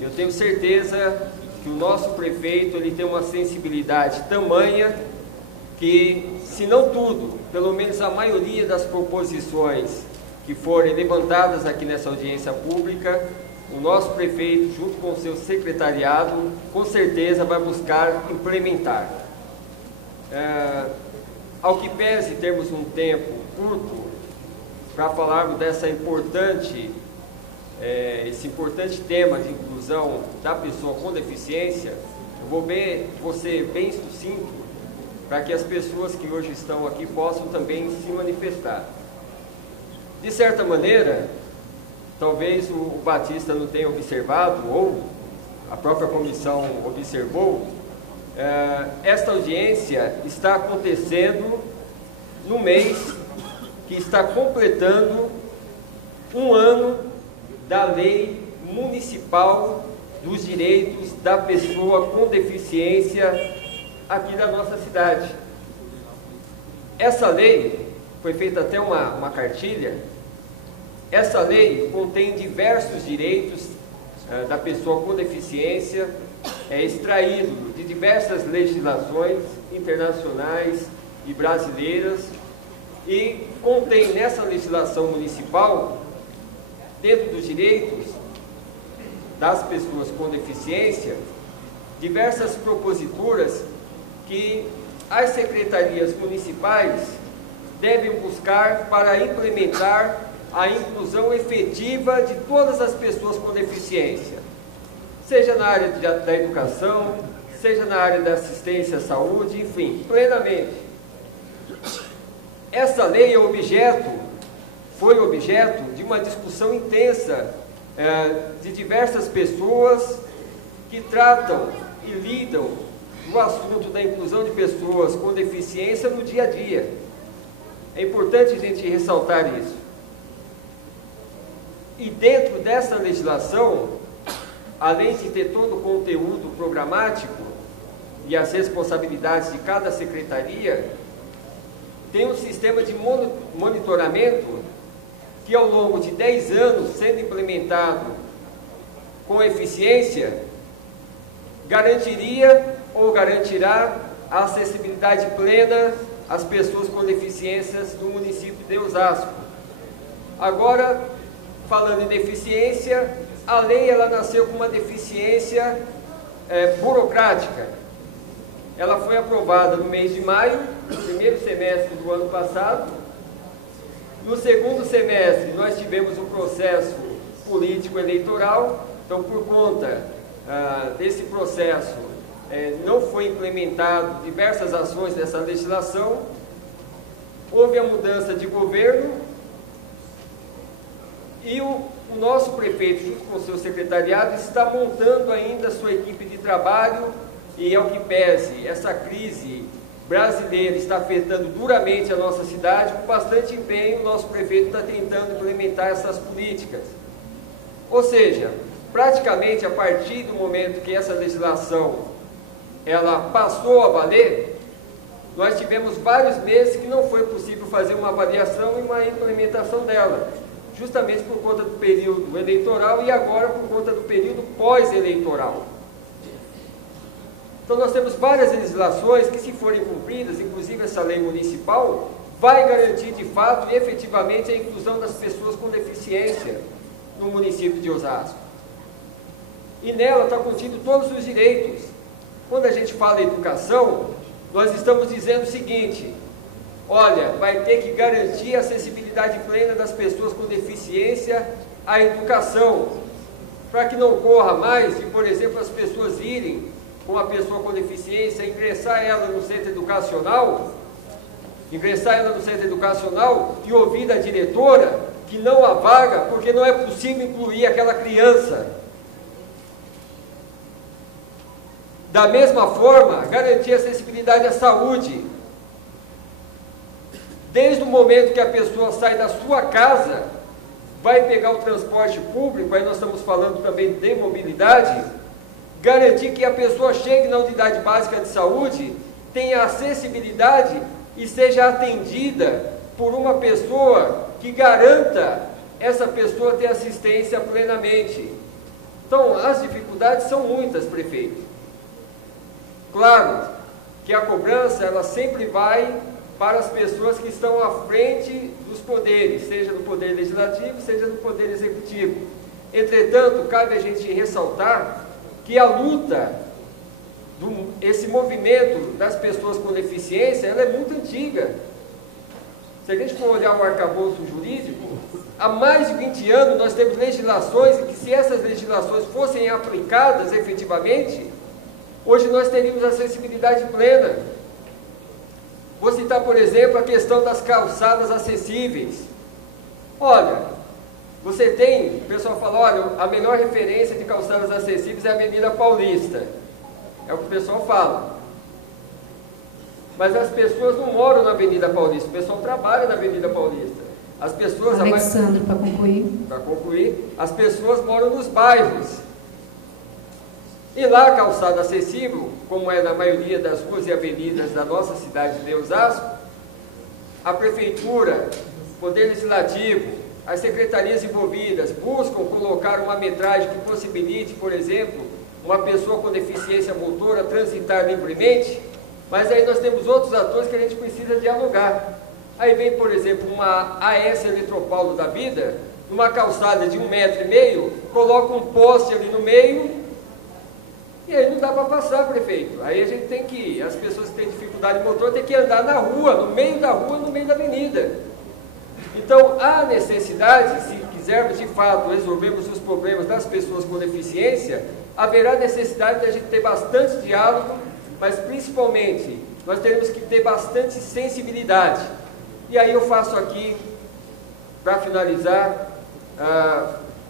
eu tenho certeza que o nosso prefeito ele tem uma sensibilidade tamanha que, se não tudo, pelo menos a maioria das proposições que forem levantadas aqui nessa audiência pública, o nosso prefeito, junto com o seu secretariado, com certeza vai buscar implementar. Ao que pese termos um tempo curto para falarmos dessa esse importante tema de inclusão da pessoa com deficiência, eu vou ser bem sucinto para que as pessoas que hoje estão aqui possam também se manifestar. De certa maneira, talvez o Batista não tenha observado, ou a própria comissão observou, esta audiência está acontecendo no mês que está completando um ano da Lei Municipal dos Direitos da Pessoa com Deficiência aqui da nossa cidade. Essa lei, foi feita até uma cartilha. Essa lei contém diversos direitos da pessoa com deficiência, extraído de diversas legislações internacionais e brasileiras, e contém nessa legislação municipal, dentro dos direitos das pessoas com deficiência, diversas proposituras que as secretarias municipais devem buscar para implementar a inclusão efetiva de todas as pessoas com deficiência, seja na área da educação, seja na área da assistência à saúde, enfim, plenamente. Essa lei foi objeto de uma discussão intensa de diversas pessoas que tratam e lidam do assunto da inclusão de pessoas com deficiência no dia a dia. É importante a gente ressaltar isso. E dentro dessa legislação, além de ter todo o conteúdo programático e as responsabilidades de cada secretaria, tem um sistema de monitoramento que ao longo de 10 anos, sendo implementado com eficiência, garantiria ou garantirá a acessibilidade plena às pessoas com deficiências no município de Osasco. Agora, falando em deficiência, a lei ela nasceu com uma deficiência burocrática. Ela foi aprovada no mês de maio, no primeiro semestre do ano passado. No segundo semestre, nós tivemos um processo político-eleitoral. Então, por conta desse processo, não foi implementado diversas ações dessa legislação. Houve a mudança de governo e o nosso prefeito, junto com o seu secretariado, está montando ainda a sua equipe de trabalho. E ao que pese, essa crise brasileira está afetando duramente a nossa cidade. Com bastante empenho, o nosso prefeito está tentando implementar essas políticas. Ou seja, praticamente a partir do momento que essa legislação ela passou a valer, nós tivemos vários meses que não foi possível fazer uma avaliação e uma implementação dela, justamente por conta do período eleitoral e agora por conta do período pós-eleitoral. Então nós temos várias legislações que, se forem cumpridas, inclusive essa lei municipal, vai garantir de fato e efetivamente a inclusão das pessoas com deficiência no município de Osasco. E nela está contido todos os direitos. Quando a gente fala em educação, nós estamos dizendo o seguinte: olha, vai ter que garantir a acessibilidade plena das pessoas com deficiência à educação, para que não ocorra mais de, por exemplo, as pessoas irem com uma pessoa com deficiência, ingressar ela no centro educacional e ouvir da diretora que não há vaga porque não é possível incluir aquela criança. Da mesma forma, garantir acessibilidade à saúde. Desde o momento que a pessoa sai da sua casa, vai pegar o transporte público, aí nós estamos falando também de mobilidade, garantir que a pessoa chegue na unidade básica de saúde, tenha acessibilidade e seja atendida por uma pessoa que garanta essa pessoa ter assistência plenamente. Então, as dificuldades são muitas, prefeito. Claro que a cobrança, ela sempre vai para as pessoas que estão à frente dos poderes, seja do poder legislativo, seja do poder executivo. Entretanto, cabe a gente ressaltar que a luta, esse movimento das pessoas com deficiência, ela é muito antiga. Se a gente for olhar o arcabouço jurídico, há mais de 20 anos nós temos legislações e que, se essas legislações fossem aplicadas efetivamente, hoje nós teríamos acessibilidade plena. Vou citar, por exemplo, a questão das calçadas acessíveis. Olha, você tem, o pessoal fala, olha, a melhor referência de calçadas acessíveis é a Avenida Paulista. É o que o pessoal fala. Mas as pessoas não moram na Avenida Paulista, o pessoal trabalha na Avenida Paulista. As pessoas... Alexandre, para concluir. Para concluir, as pessoas moram nos bairros. E lá a calçada acessível, como é na maioria das ruas e avenidas da nossa cidade de Osasco, a prefeitura, o poder legislativo, as secretarias envolvidas buscam colocar uma metragem que possibilite, por exemplo, uma pessoa com deficiência motora transitar livremente, mas aí nós temos outros atores que a gente precisa dialogar. Aí vem, por exemplo, uma AS Eletropaulo da vida, numa calçada de 1,5 metro, coloca um poste ali no meio, e aí não dá para passar, prefeito. Aí a gente tem que, as pessoas que têm dificuldade motor, tem que andar na rua, no meio da rua, no meio da avenida. Então, há necessidade, se quisermos de fato resolvermos os problemas das pessoas com deficiência, haverá necessidade de a gente ter bastante diálogo, mas principalmente nós teremos que ter bastante sensibilidade. E aí eu faço aqui, para finalizar,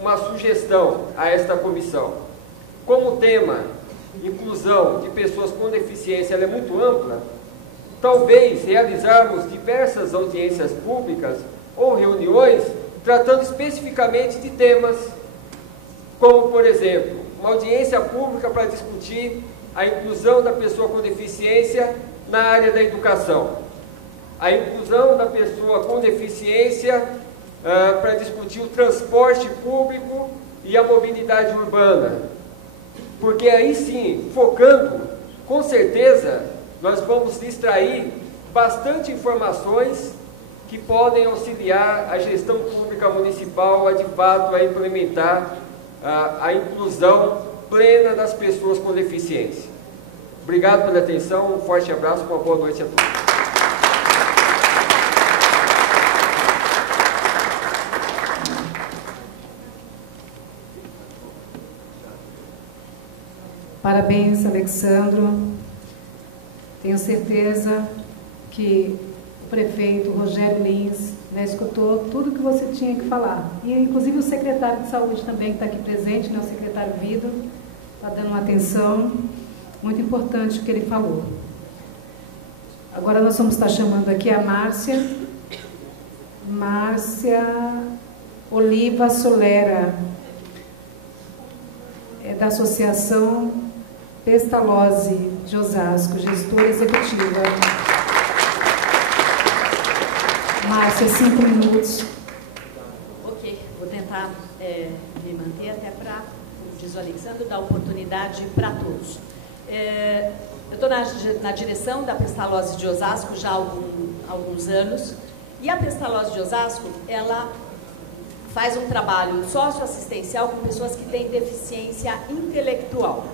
uma sugestão a esta comissão. Como o tema inclusão de pessoas com deficiência ela é muito ampla, talvez realizarmos diversas audiências públicas ou reuniões tratando especificamente de temas, como, por exemplo, uma audiência pública para discutir a inclusão da pessoa com deficiência na área da educação, a inclusão da pessoa com deficiência para discutir o transporte público e a mobilidade urbana, porque aí sim, focando, com certeza, nós vamos extrair bastante informações que podem auxiliar a gestão pública municipal de fato a implementar a inclusão plena das pessoas com deficiência. Obrigado pela atenção, um forte abraço, uma boa noite a todos. Parabéns, Alexandro. Tenho certeza que o prefeito Rogério Lins escutou tudo que você tinha que falar. E, inclusive, o secretário de Saúde também, que está aqui presente, o secretário Vido, está dando uma atenção muito importante o que ele falou. Agora nós vamos estar chamando aqui a Márcia. Márcia Oliva Solera. da Associação Pestalozzi de Osasco, gestora executiva. Márcia, 5 minutos. Ok, vou tentar me manter até para, como diz o Alexandre, dar oportunidade para todos. Eu estou na direção da Pestalozzi de Osasco já há alguns anos, e a Pestalozzi de Osasco, ela faz um trabalho socioassistencial com pessoas que têm deficiência intelectual.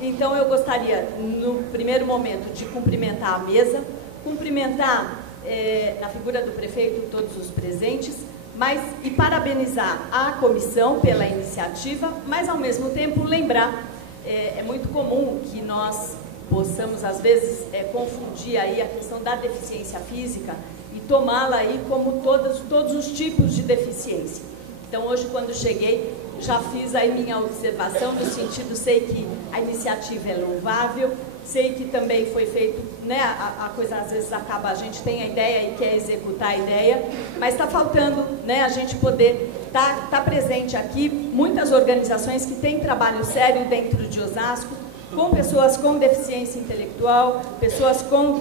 Então, eu gostaria, no primeiro momento, de cumprimentar a mesa, cumprimentar, na figura do prefeito, todos os presentes, e parabenizar a comissão pela iniciativa, mas, ao mesmo tempo, lembrar, é muito comum que nós possamos, às vezes, confundir aí a questão da deficiência física e tomá-la aí como todos os tipos de deficiência. Então, hoje, quando cheguei, já fiz aí minha observação, no sentido, sei que a iniciativa é louvável, sei que também foi feito, né, a coisa às vezes acaba, a gente tem a ideia e quer executar a ideia, mas está faltando, né, a gente poder estar presente aqui, muitas organizações que têm trabalho sério dentro de Osasco, com pessoas com deficiência intelectual,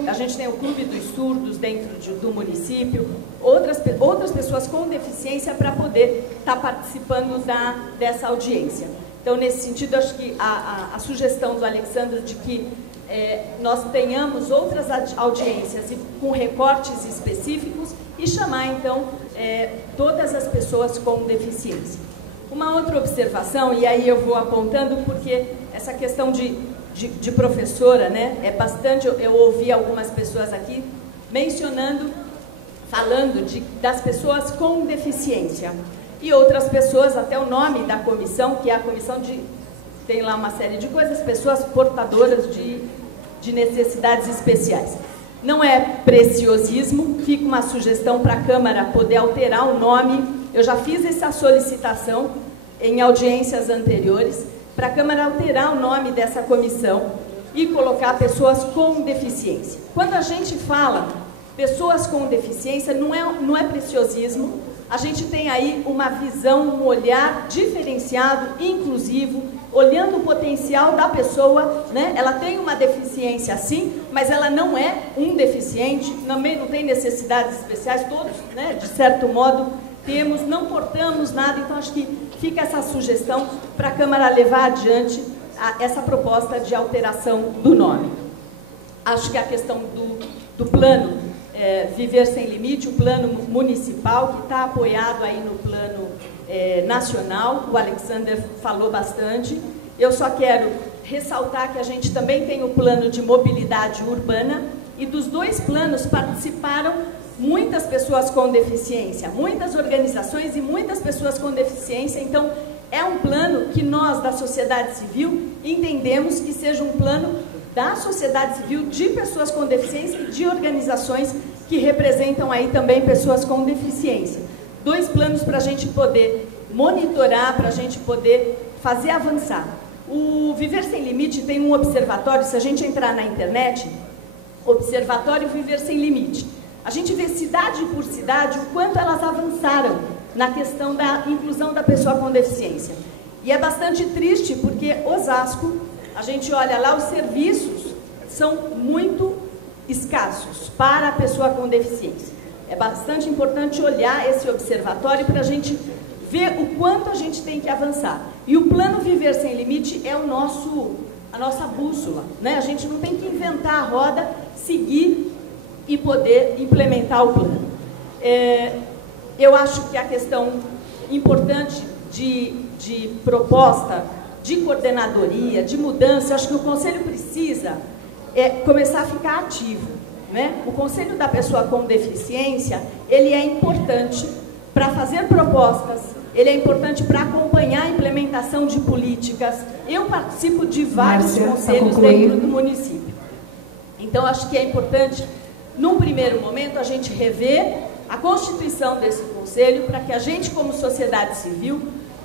a gente tem o Clube dos Surdos dentro do município, outras pessoas com deficiência para poder estar participando dessa audiência. Então, nesse sentido, acho que a sugestão do Alexandre de que nós tenhamos outras audiências com recortes específicos e chamar, então, todas as pessoas com deficiência. Uma outra observação, e aí eu vou apontando, porque essa questão de professora, né, é bastante, eu ouvi algumas pessoas aqui falando das pessoas com deficiência. E outras pessoas, até o nome da comissão, que é a comissão tem lá uma série de coisas, pessoas portadoras de necessidades especiais. Não é preciosismo, fica uma sugestão para a Câmara poder alterar o nome. Eu já fiz essa solicitação em audiências anteriores, para a Câmara alterar o nome dessa comissão e colocar pessoas com deficiência. Quando a gente fala pessoas com deficiência, não é preciosismo, a gente tem aí uma visão, um olhar diferenciado, inclusivo, olhando o potencial da pessoa, né? Ela tem uma deficiência sim, mas ela não é um deficiente, também não tem necessidades especiais, todos, né, de certo modo, não portamos nada, então acho que fica essa sugestão para a Câmara levar adiante essa proposta de alteração do nome. Acho que a questão do plano Viver Sem Limite, o plano municipal, que está apoiado aí no plano nacional, o Alexander falou bastante. Eu só quero ressaltar que a gente também tem o plano de mobilidade urbana, e dos 2 planos participaram muitas pessoas com deficiência, muitas organizações e muitas pessoas com deficiência. Então, é um plano que nós, da sociedade civil, entendemos que seja um plano da sociedade civil, de pessoas com deficiência e de organizações que representam aí também pessoas com deficiência. 2 planos para a gente poder monitorar, para a gente poder fazer avançar. O Viver Sem Limite tem um observatório, se a gente entrar na internet, Observatório Viver Sem Limite. A gente vê cidade por cidade o quanto elas avançaram na questão da inclusão da pessoa com deficiência. E é bastante triste porque Osasco, a gente olha lá, os serviços são muito escassos para a pessoa com deficiência. É bastante importante olhar esse observatório para a gente ver o quanto a gente tem que avançar. E o Plano Viver Sem Limite é a nossa bússola, né? A gente não tem que inventar a roda, seguir e poder implementar o plano. Eu acho que a questão importante de proposta, de coordenadoria, de mudança, acho que o Conselho precisa começar a ficar ativo, né? O Conselho da Pessoa com Deficiência, ele é importante para fazer propostas, ele é importante para acompanhar a implementação de políticas. Eu participo de vários conselhos dentro do município. Então, acho que é importante, num primeiro momento, a gente rever a constituição desse conselho para que a gente, como sociedade civil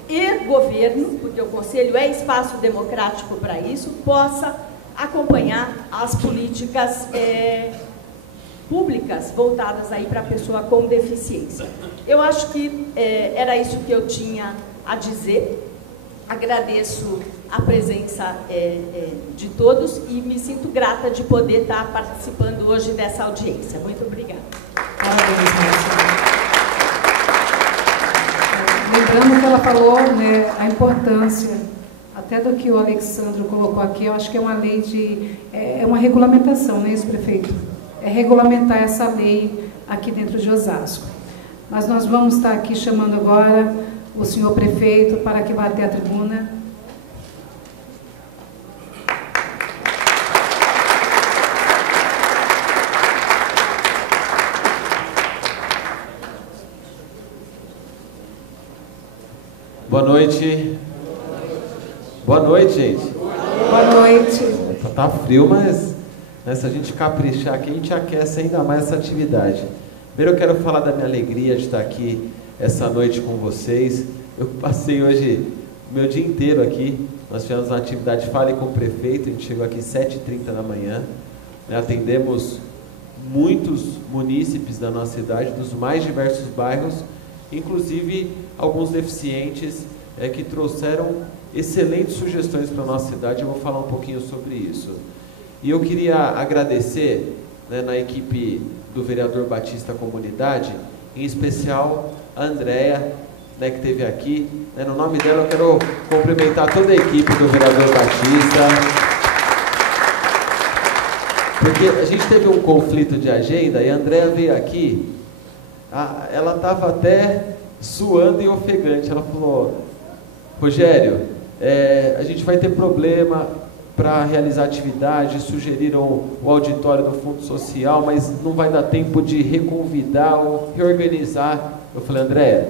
e governo, porque o conselho é espaço democrático para isso, possa acompanhar as políticas públicas voltadas aí para a pessoa com deficiência. Eu acho que era isso que eu tinha a dizer. agradeço a presença de todos e me sinto grata de poder estar participando hoje dessa audiência. Muito obrigada. Parabéns, Márcia. Lembrando que ela falou, né, a importância, até do que o Alexandro colocou aqui, eu acho que é uma lei é uma regulamentação, não é isso, prefeito? É regulamentar essa lei aqui dentro de Osasco. Mas nós vamos estar aqui chamando agora o senhor prefeito para que vá até a tribuna. Boa noite. Boa noite, gente. Boa noite. Tá frio, mas se a gente caprichar aqui, a gente aquece ainda mais essa atividade. Primeiro eu quero falar da minha alegria de estar aqui essa noite com vocês. Eu passei hoje o meu dia inteiro aqui. Nós tivemos uma atividade Fale com o Prefeito, a gente chegou aqui 7h30 da manhã. Atendemos muitos munícipes da nossa cidade, dos mais diversos bairros, inclusive alguns deficientes que trouxeram excelentes sugestões para a nossa cidade. Eu vou falar um pouquinho sobre isso. E eu queria agradecer, na equipe do vereador Batista Comunidade, em especial a Andréia, que esteve aqui. No nome dela eu quero cumprimentar toda a equipe do vereador Batista, porque a gente teve um conflito de agenda e a Andréia veio aqui, ela estava até suando e ofegante. Ela falou: Rogério, a gente vai ter problema para realizar atividade, sugeriram o auditório do Fundo Social, mas não vai dar tempo de reconvidar ou reorganizar. Eu falei: Andréia,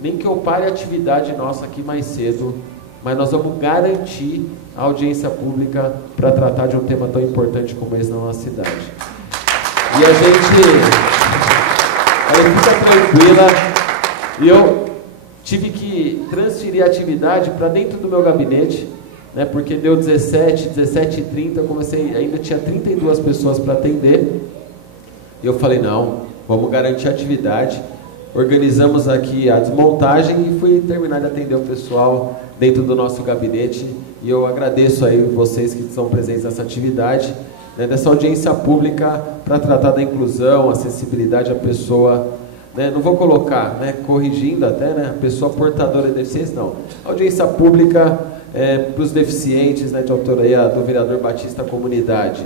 nem que eu pare a atividade nossa aqui mais cedo, mas nós vamos garantir a audiência pública para tratar de um tema tão importante como esse na nossa cidade. E a gente fica tranquila. E eu tive que transferir a atividade para dentro do meu gabinete, porque deu 17h30, eu comecei, ainda tinha 32 pessoas para atender, e eu falei: não, vamos garantir a atividade. Organizamos aqui a desmontagem e fui terminar de atender o pessoal dentro do nosso gabinete, e eu agradeço aí vocês que estão presentes nessa atividade, dessa audiência pública para tratar da inclusão, acessibilidade à pessoa, não vou colocar, corrigindo até, a pessoa portadora de deficiência, não. Audiência pública para os deficientes, de autoria do vereador Batista Comunidade.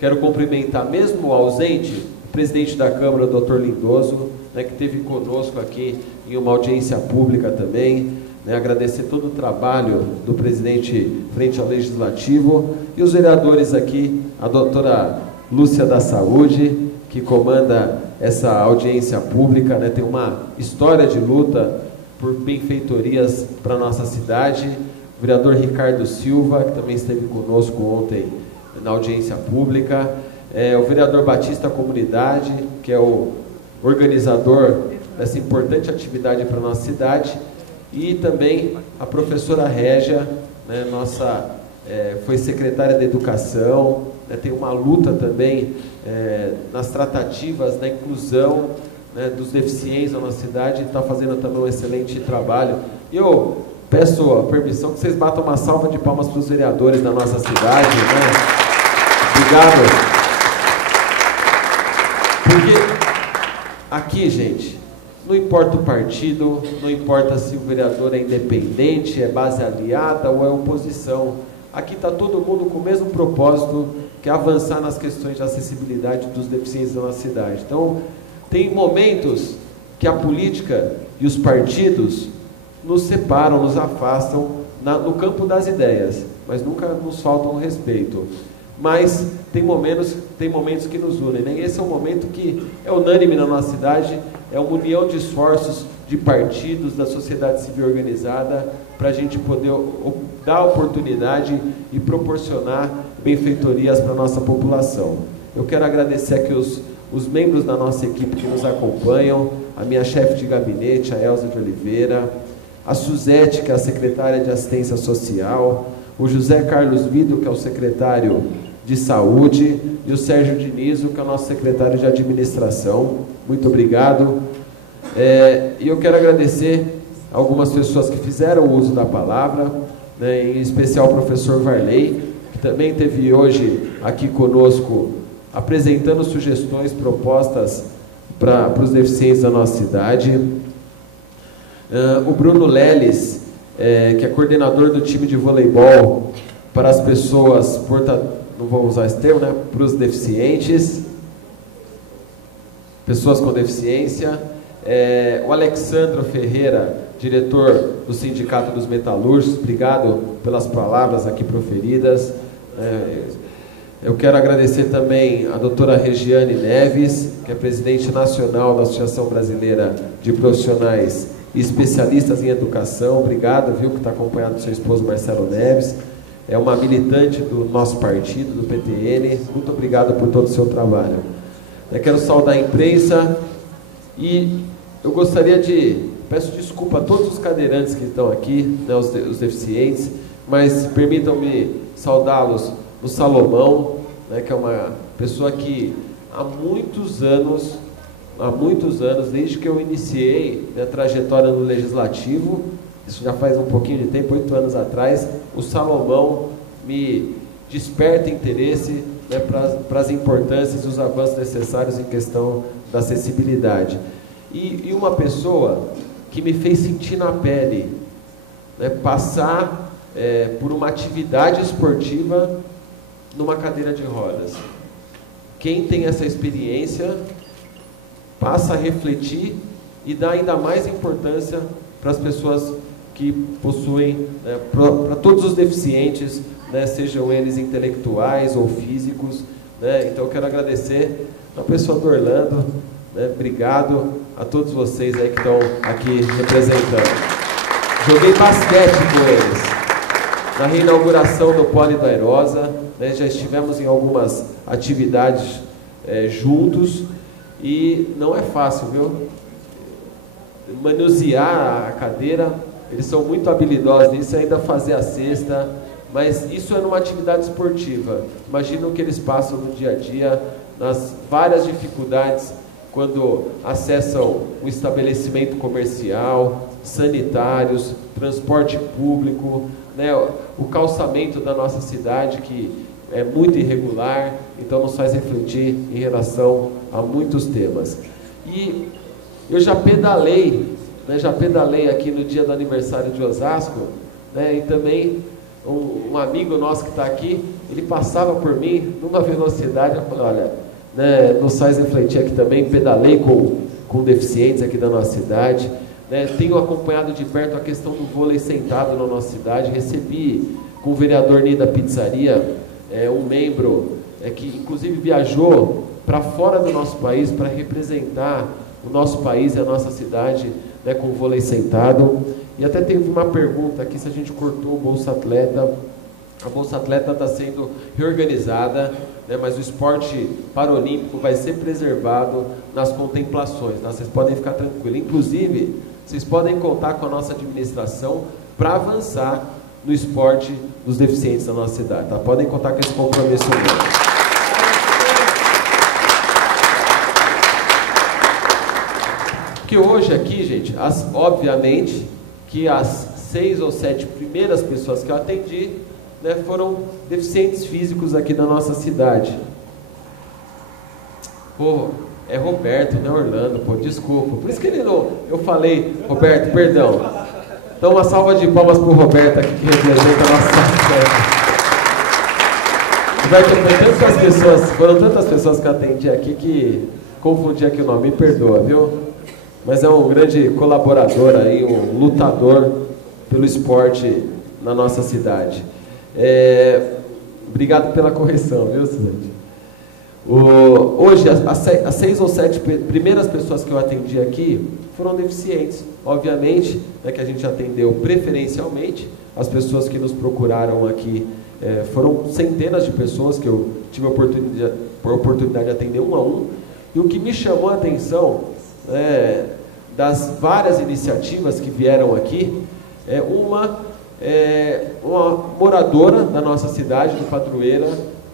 Quero cumprimentar, mesmo ausente, o presidente da Câmara, o doutor Lindoso, que esteve conosco aqui em uma audiência pública também. Agradecer todo o trabalho do presidente frente ao Legislativo e os vereadores aqui, a doutora Lúcia da Saúde, que comanda essa audiência pública, tem uma história de luta por benfeitorias para a nossa cidade. O vereador Ricardo Silva, que também esteve conosco ontem na audiência pública. O vereador Batista Comunidade, que é o organizador dessa importante atividade para a nossa cidade. E também a professora Régia, foi secretária de Educação, tem uma luta também nas tratativas da inclusão dos deficientes na nossa cidade, está fazendo também um excelente trabalho. E eu peço a permissão que vocês batam uma salva de palmas para os vereadores da nossa cidade. Obrigado. Porque aqui, gente, não importa o partido, não importa se o vereador é independente, é base aliada ou é oposição. Aqui está todo mundo com o mesmo propósito, que é avançar nas questões de acessibilidade dos deficientes da nossa cidade. Então, tem momentos que a política e os partidos nos separam, nos afastam no campo das ideias, mas nunca nos faltam respeito. Mas tem momentos que nos unem, E esse é um momento que é unânime na nossa cidade, é uma união de esforços de partidos, da sociedade civil organizada, para a gente poder dar oportunidade e proporcionar benfeitorias para a nossa população. Eu quero agradecer aqui os membros da nossa equipe que nos acompanham, a minha chefe de gabinete, a Elza de Oliveira, a Suzete, que é a secretária de Assistência Social, o José Carlos Vido, que é o secretário de Saúde, e o Sérgio Dinizo, que é o nosso secretário de Administração. Muito obrigado. E eu quero agradecer algumas pessoas que fizeram uso da palavra, né, em especial o professor Varley, que também esteve hoje aqui conosco apresentando sugestões, propostas para os deficientes da nossa cidade. O Bruno Leles, que é coordenador do time de voleibol para as pessoas, não vou usar esse termo, né, para os deficientes, pessoas com deficiência. O Alexandro Ferreira, diretor do Sindicato dos Metalúrgicos, obrigado pelas palavras aqui proferidas. Eu quero agradecer também a doutora Regiane Neves, que é presidente nacional da Associação Brasileira de Profissionais e Especialistas em Educação. Obrigado, viu, que está acompanhado do seu esposo Marcelo Neves. É uma militante do nosso partido, do PTN. Muito obrigado por todo o seu trabalho. Eu quero saudar a imprensa e eu gostaria de... Peço desculpa a todos os cadeirantes que estão aqui, né, os deficientes, mas permitam-me saudá-los o Salomão, né, que é uma pessoa que há muitos anos, desde que eu iniciei minha trajetória no Legislativo, isso já faz um pouquinho de tempo, 8 anos atrás, o Salomão me desperta interesse, né, para as importâncias e os avanços necessários em questão da acessibilidade. E uma pessoa que me fez sentir na pele, né, passar por uma atividade esportiva numa cadeira de rodas. Quem tem essa experiência passa a refletir e dá ainda mais importância para as pessoas que possuem, né, para todos os deficientes, né, sejam eles intelectuais ou físicos, né. Então eu quero agradecer a pessoa do Orlando, né, obrigado a todos vocês aí que estão aqui representando. Joguei basquete com eles na reinauguração do Poli da Airosa, né, já estivemos em algumas atividades juntos e não é fácil, viu? Manusear a cadeira, eles são muito habilidosos nisso, ainda fazer a cesta, mas isso é numa atividade esportiva. Imagina o que eles passam no dia a dia, nas várias dificuldades quando acessam um estabelecimento comercial, sanitários, transporte público, né, o calçamento da nossa cidade, que é muito irregular, então nos faz refletir em relação a muitos temas. E eu já pedalei aqui no dia do aniversário de Osasco, né, e também um amigo nosso que está aqui, ele passava por mim numa velocidade, eu falei, olha, né, nos faz refletir aqui também. Pedalei com deficientes aqui da nossa cidade, né, tenho acompanhado de perto a questão do vôlei sentado na nossa cidade. Recebi com o vereador Nida Pizzaria, um membro que inclusive viajou para fora do nosso país para representar o nosso país e a nossa cidade, né, com o vôlei sentado. E até teve uma pergunta aqui se a gente cortou o Bolsa Atleta. A Bolsa Atleta está sendo reorganizada, né, mas o esporte paralímpico vai ser preservado nas contemplações, tá? Vocês podem ficar tranquilos. Inclusive, vocês podem contar com a nossa administração para avançar no esporte dos deficientes da nossa cidade, tá? Podem contar com esse compromisso mesmo. Porque hoje aqui, gente, obviamente que as 6 ou 7 primeiras pessoas que eu atendi, né, foram deficientes físicos aqui da nossa cidade. Pô, é Roberto, não é Orlando, pô, desculpa. Por isso que ele não... Eu falei, Roberto, perdão. Então uma salva de palmas para o Roberto aqui, que representa a nossa Roberto, foram tantas pessoas que eu atendi aqui que confundi aqui o nome, me perdoa, viu? Mas é um grande colaborador aí, um lutador pelo esporte na nossa cidade. Obrigado pela correção, viu, Suzane? Hoje, as 6 ou 7 primeiras pessoas que eu atendi aqui foram deficientes. Obviamente, né, que a gente atendeu preferencialmente as pessoas que nos procuraram aqui. Foram centenas de pessoas que eu tive a oportunidade de atender um a um. E o que me chamou a atenção, das várias iniciativas que vieram aqui, uma moradora da nossa cidade, de Padroeira,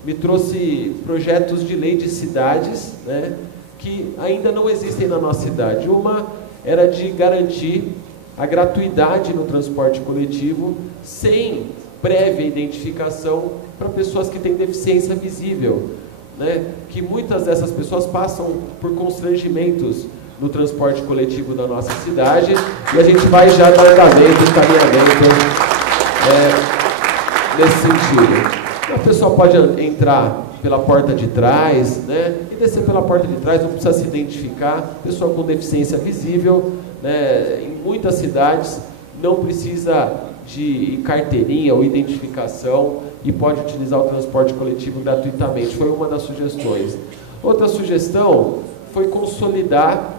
me trouxe projetos de lei de cidades, né, que ainda não existem na nossa cidade. Uma era de garantir a gratuidade no transporte coletivo sem prévia identificação para pessoas que têm deficiência visível, né? Que muitas dessas pessoas passam por constrangimentos no transporte coletivo da nossa cidade, e a gente vai já dar andamento, encaminhamento nesse sentido. A pessoa pode entrar pela porta de trás, né, e descer pela porta de trás, não precisa se identificar. Pessoa com deficiência visível, né, em muitas cidades não precisa de carteirinha ou identificação e pode utilizar o transporte coletivo gratuitamente. Foi uma das sugestões. Outra sugestão foi consolidar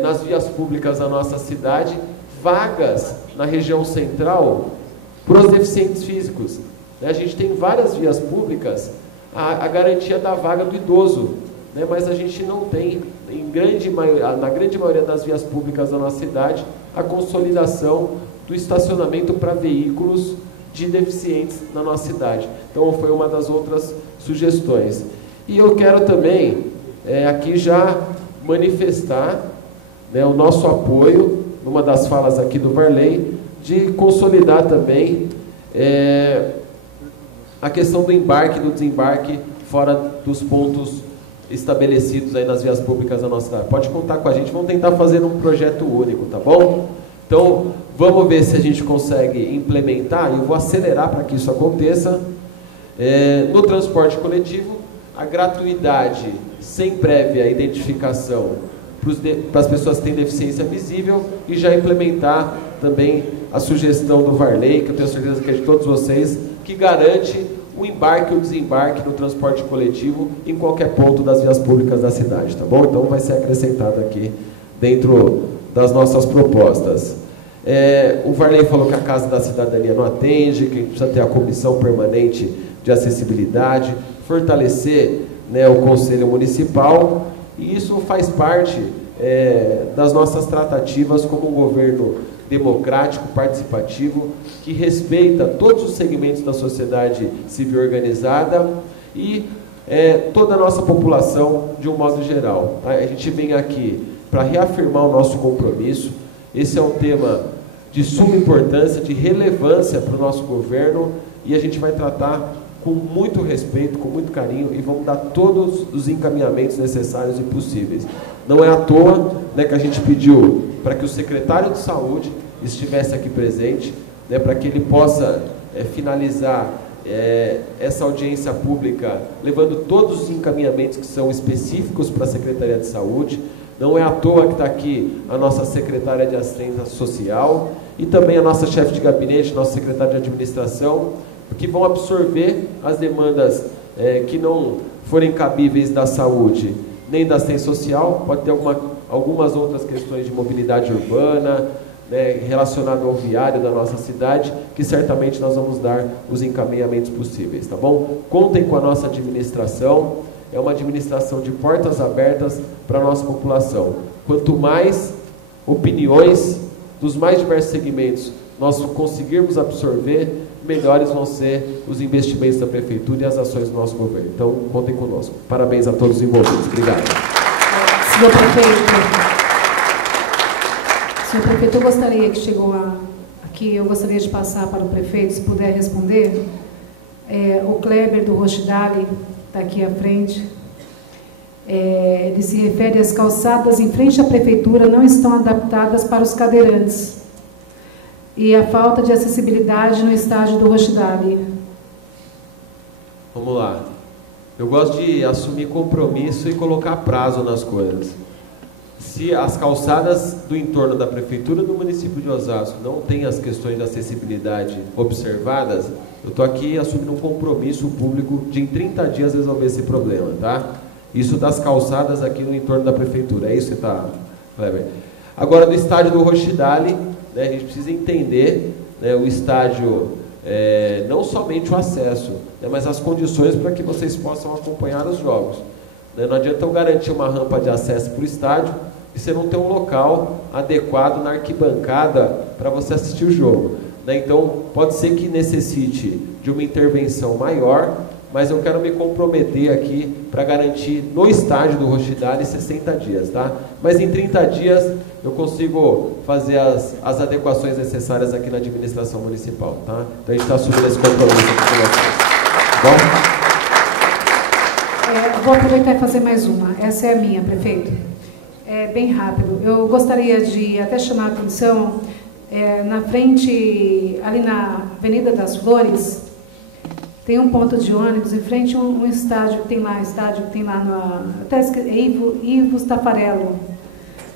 nas vias públicas da nossa cidade vagas na região central para os deficientes físicos. A gente tem várias vias públicas a garantia da vaga do idoso, né? Mas a gente não tem, na grande maioria das vias públicas da nossa cidade, a consolidação do estacionamento para veículos de deficientes na nossa cidade. Então foi uma das outras sugestões. E eu quero também aqui já manifestar, né, o nosso apoio, numa das falas aqui do Varley, de consolidar também a questão do embarque e do desembarque fora dos pontos estabelecidos aí nas vias públicas da nossa cidade. Pode contar com a gente, vamos tentar fazer um projeto único, tá bom? Então, vamos ver se a gente consegue implementar, e eu vou acelerar para que isso aconteça. No transporte coletivo, a gratuidade sem prévia identificação para as pessoas que têm deficiência visível, e já implementar também a sugestão do Varley, que eu tenho certeza que é de todos vocês, que garante o embarque e o desembarque no transporte coletivo em qualquer ponto das vias públicas da cidade, tá bom? Então vai ser acrescentado aqui dentro das nossas propostas. O Varley falou que a Casa da Cidadania não atende, que a gente precisa ter a comissão permanente de acessibilidade, fortalecer, né, o Conselho Municipal, e isso faz parte das nossas tratativas como um governo democrático, participativo, que respeita todos os segmentos da sociedade civil organizada e toda a nossa população de um modo geral. A gente vem aqui para reafirmar o nosso compromisso. Esse é um tema de suma importância, de relevância para o nosso governo, e a gente vai tratar com muito respeito, com muito carinho, e vamos dar todos os encaminhamentos necessários e possíveis. Não é à toa, né, que a gente pediu para que o secretário de Saúde estivesse aqui presente, né, para que ele possa finalizar essa audiência pública, levando todos os encaminhamentos que são específicos para a Secretaria de Saúde. Não é à toa que está aqui a nossa secretária de Assistência Social e também a nossa chefe de gabinete, nossa secretária de Administração, que vão absorver as demandas que não forem cabíveis da saúde nem da assistência social. Pode ter algumas outras questões de mobilidade urbana, né, relacionado ao viário da nossa cidade, que certamente nós vamos dar os encaminhamentos possíveis, tá bom? Contem com a nossa administração, é uma administração de portas abertas para a nossa população. Quanto mais opiniões dos mais diversos segmentos nós conseguirmos absorver, melhores vão ser os investimentos da Prefeitura e as ações do nosso governo. Então, contem conosco. Parabéns a todos os envolvidos. Obrigado. Senhor prefeito, eu gostaria que chegou aqui, eu gostaria de passar para o prefeito, se puder responder. O Kleber do Rochdale está aqui à frente. Ele se refere às calçadas em frente à prefeitura não estão adaptadas para os cadeirantes e a falta de acessibilidade no estádio do Rochdale. Vamos lá. Eu gosto de assumir compromisso e colocar prazo nas coisas. Se as calçadas do entorno da prefeitura do município de Osasco não têm as questões de acessibilidade observadas, eu estou aqui assumindo um compromisso público de em 30 dias resolver esse problema, tá? Isso das calçadas aqui no entorno da prefeitura, é isso que está, Kleber? Agora, no estádio do Rochdale, né, a gente precisa entender, né, o estádio, não somente o acesso, né, mas as condições para que vocês possam acompanhar os jogos. Né? Não adianta eu garantir uma rampa de acesso para o estádio e você não ter um local adequado na arquibancada para você assistir o jogo. Né? Então, pode ser que necessite de uma intervenção maior, mas eu quero me comprometer aqui para garantir no estádio do Rochidale 60 dias, tá? Mas em 30 dias eu consigo fazer as adequações necessárias aqui na administração municipal, tá? Então a gente está assumindo esse compromisso aqui com vocês. Bom? Vou aproveitar e fazer mais uma. Essa é a minha, prefeito. Bem rápido. Eu gostaria de até chamar a atenção, na frente, ali na Avenida das Flores, tem um ponto de ônibus, em frente a um estádio que tem lá, até Ivo Tafarello.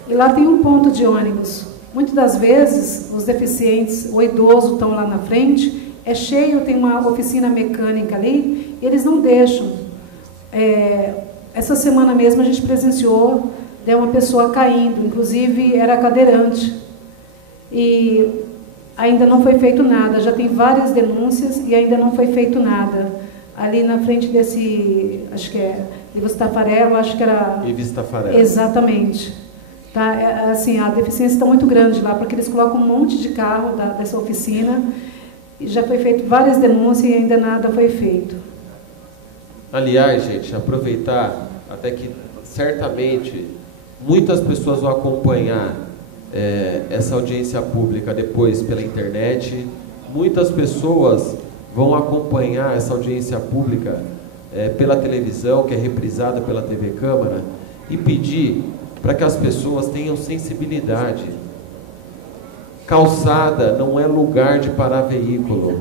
E lá tem um ponto de ônibus. Muitas das vezes, os deficientes ou idosos estão lá na frente, é cheio, tem uma oficina mecânica ali, e eles não deixam. Essa semana mesmo a gente presenciou uma pessoa caindo, inclusive era cadeirante, e ainda não foi feito nada. Já tem várias denúncias e ainda não foi feito nada. Ali na frente desse, acho que é Ivo Tafarello, acho que era... Ivo Tafarello. Exatamente. Tá? Assim, a deficiência está muito grande lá, porque eles colocam um monte de carro dessa oficina, e já foi feito várias denúncias e ainda nada foi feito. Aliás, gente, aproveitar, até que certamente muitas pessoas vão acompanhar essa audiência pública depois pela internet, muitas pessoas vão acompanhar essa audiência pública pela televisão, que é reprisada pela TV Câmara, e pedir para que as pessoas tenham sensibilidade. Calçada não é lugar de parar veículo.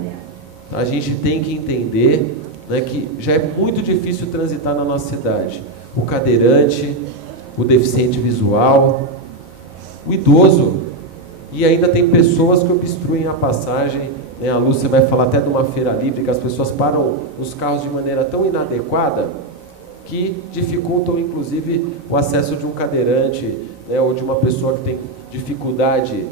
A gente tem que entender, né, que já é muito difícil transitar na nossa cidade. O cadeirante, o deficiente visual, o idoso, e ainda tem pessoas que obstruem a passagem, né? A Lúcia vai falar até de uma feira livre, que as pessoas param os carros de maneira tão inadequada que dificultam inclusive o acesso de um cadeirante, né, ou de uma pessoa que tem dificuldade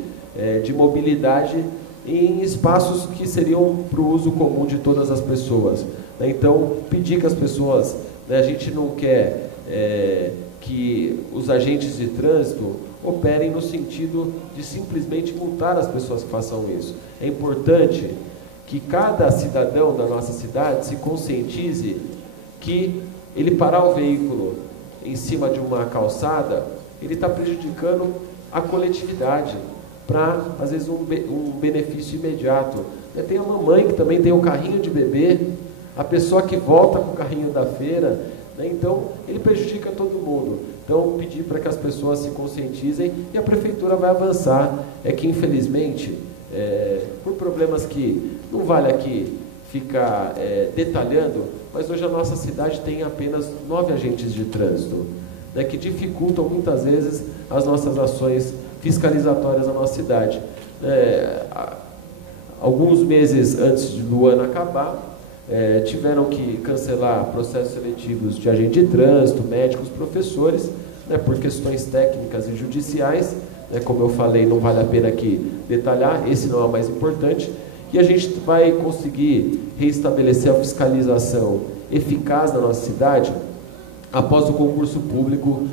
de mobilidade em espaços que seriam para o uso comum de todas as pessoas. Então, pedir que as pessoas, né, a gente não quer que os agentes de trânsito operem no sentido de simplesmente multar as pessoas que façam isso. É importante que cada cidadão da nossa cidade se conscientize que ele parar o veículo em cima de uma calçada, ele está prejudicando a coletividade para, às vezes, um benefício imediato. Tem a mamãe que também tem o carrinho de bebê, a pessoa que volta com o carrinho da feira, né? Então, ele prejudica todo mundo. Então, pedir para que as pessoas se conscientizem, e a prefeitura vai avançar. É que, infelizmente, por problemas que não vale aqui ficar detalhando, mas hoje a nossa cidade tem apenas 9 agentes de trânsito, né, que dificultam muitas vezes as nossas ações fiscalizatórias na nossa cidade. Alguns meses antes do ano acabar, tiveram que cancelar processos seletivos de agente de trânsito, médicos, professores, né, por questões técnicas e judiciais, né, como eu falei, não vale a pena aqui detalhar, esse não é o mais importante, e a gente vai conseguir reestabelecer a fiscalização eficaz na nossa cidade após o concurso público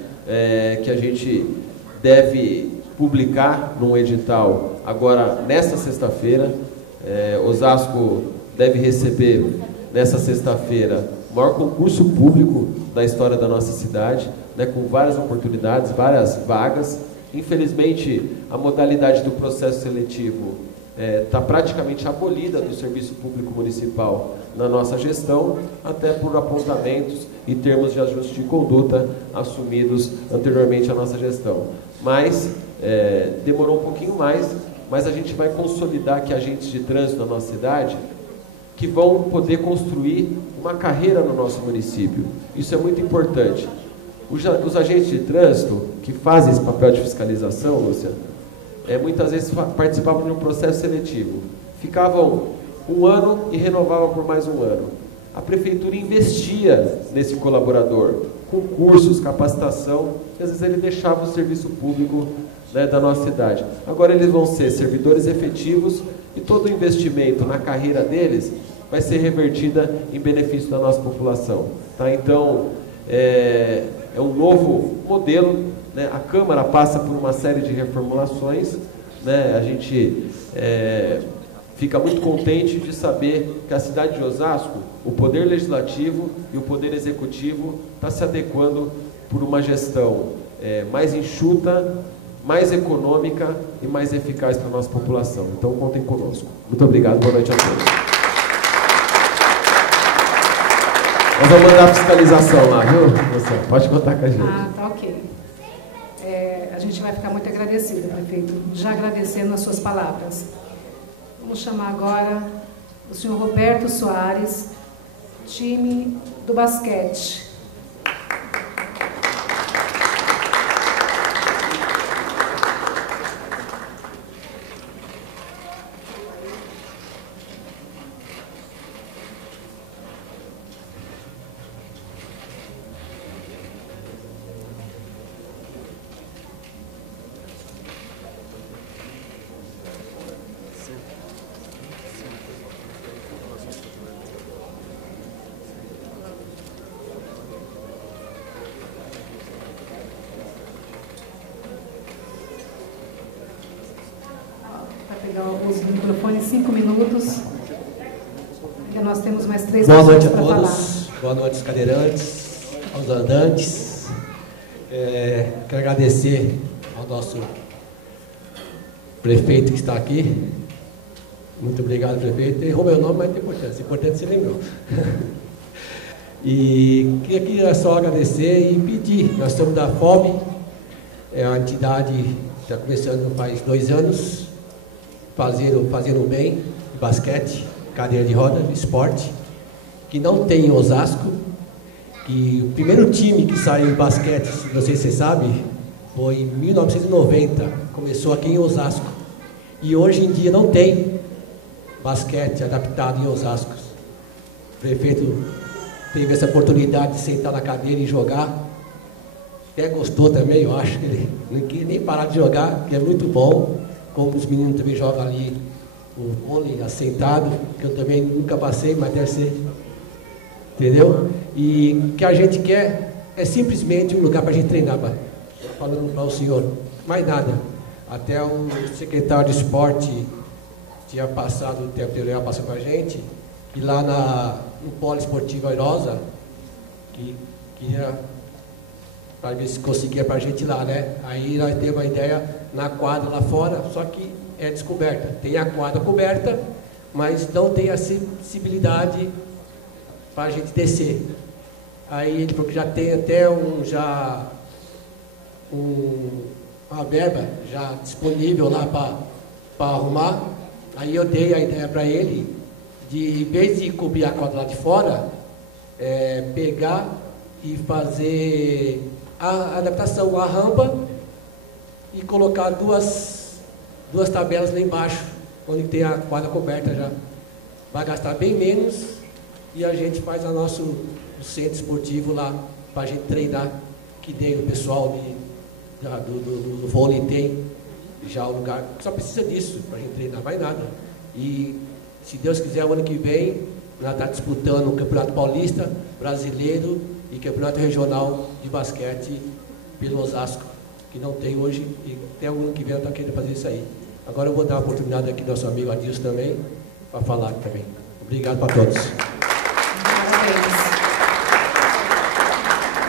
que a gente deve publicar num edital agora nesta sexta-feira. Osasco deve receber nessa sexta-feira o maior concurso público da história da nossa cidade, né, com várias oportunidades, várias vagas. Infelizmente, a modalidade do processo seletivo está praticamente abolida do serviço público municipal na nossa gestão, até por apontamentos e termos de ajuste de conduta assumidos anteriormente à nossa gestão. Mas demorou um pouquinho mais, mas a gente vai consolidar aqui agentes de trânsito na nossa cidade que vão poder construir uma carreira no nosso município. Isso é muito importante. Os agentes de trânsito que fazem esse papel de fiscalização, Lúcia, muitas vezes participavam de um processo seletivo. Ficavam um ano e renovavam por mais um ano. A prefeitura investia nesse colaborador, com cursos, capacitação, e às vezes ele deixava o serviço público, né, da nossa cidade. Agora eles vão ser servidores efetivos e todo o investimento na carreira deles vai ser revertida em benefício da nossa população. Tá? Então, é um novo modelo, né? A Câmara passa por uma série de reformulações, né? A gente fica muito contente de saber que a cidade de Osasco, o poder legislativo e o poder executivo está se adequando por uma gestão mais enxuta, mais econômica e mais eficaz para a nossa população. Então, contem conosco. Muito obrigado, boa noite a todos. Nós vamos mandar a fiscalização lá, viu? Você pode contar com a gente. Ah, tá ok. A gente vai ficar muito agradecido, prefeito, já agradecendo as suas palavras. Vamos chamar agora o senhor Roberto Soares, time do basquete. Os microfones, 5 minutos. E nós temos mais 3 Boa minutos noite a para todos. falar. Boa noite aos cadeirantes, aos andantes. Quero agradecer ao nosso prefeito que está aqui. Muito obrigado, prefeito. Errou meu nome, mas não tem importância. Importante você lembrou. E queria só agradecer e pedir. Nós somos da FOB, é uma entidade que está começando faz 2 anos, fazendo bem, basquete, cadeira de roda, esporte, que não tem em Osasco. E o primeiro time que saiu em basquete, não sei se você sabe, foi em 1990, começou aqui em Osasco. E hoje em dia não tem basquete adaptado em Osasco. O prefeito teve essa oportunidade de sentar na cadeira e jogar. Até gostou também, eu acho que ele não queria nem parar de jogar, que é muito bom. Como os meninos também jogam ali o vôlei assentado, que eu também nunca passei, mas deve ser. Entendeu? E o que a gente quer é simplesmente um lugar para a gente treinar, falando para o senhor, mais nada. Até o secretário de esporte tinha passado o tempo anterior, passou para a gente, e lá no Polo Esportivo Airosa, que queria para ver se conseguia para a gente lá, né? Aí nós temos uma ideia na quadra lá fora, só que é descoberta. Tem a quadra coberta, mas não tem acessibilidade para a gente descer. Aí ele falou que já tem até uma verba já disponível lá para arrumar. Aí eu dei a ideia para ele de, em vez de cobrir a quadra lá de fora, pegar e fazer a adaptação, a rampa, e colocar duas tabelas lá embaixo, onde tem a quadra coberta já. Vai gastar bem menos e a gente faz o nosso centro esportivo lá, para a gente treinar, que nem o pessoal do vôlei tem já o lugar. Só precisa disso para a gente treinar, vai nada. E se Deus quiser, o ano que vem, nós estamos disputando o Campeonato Paulista, Brasileiro e Campeonato Regional de Basquete pelo Osasco, que não tem hoje, e até o ano que vem eu estou querendo fazer isso aí. Agora eu vou dar a oportunidade aqui do nosso amigo Adilson também, para falar também. Obrigado para todos.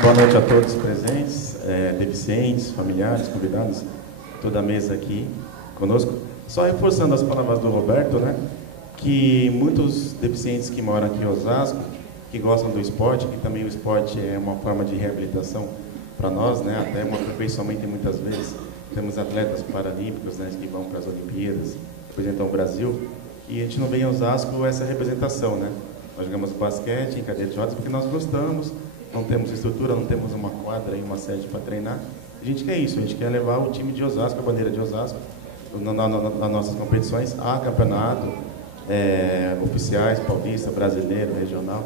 Boa noite a todos presentes, deficientes, familiares, convidados, toda a mesa aqui conosco. Só reforçando as palavras do Roberto, né, que muitos deficientes que moram aqui em Osasco, que gostam do esporte, que também o esporte é uma forma de reabilitação para nós, né, até um aperfeiçoamento muitas vezes. Temos atletas paralímpicos, né, que vão para as Olimpíadas, representam o Brasil, e a gente não vê em Osasco essa representação, né. Nós jogamos basquete em cadeira de rodas porque nós gostamos, não temos estrutura, não temos uma quadra e uma sede para treinar. A gente quer isso, a gente quer levar o time de Osasco, a bandeira de Osasco, nas nossas competições, a campeonato, oficiais, paulista, brasileiro, regional.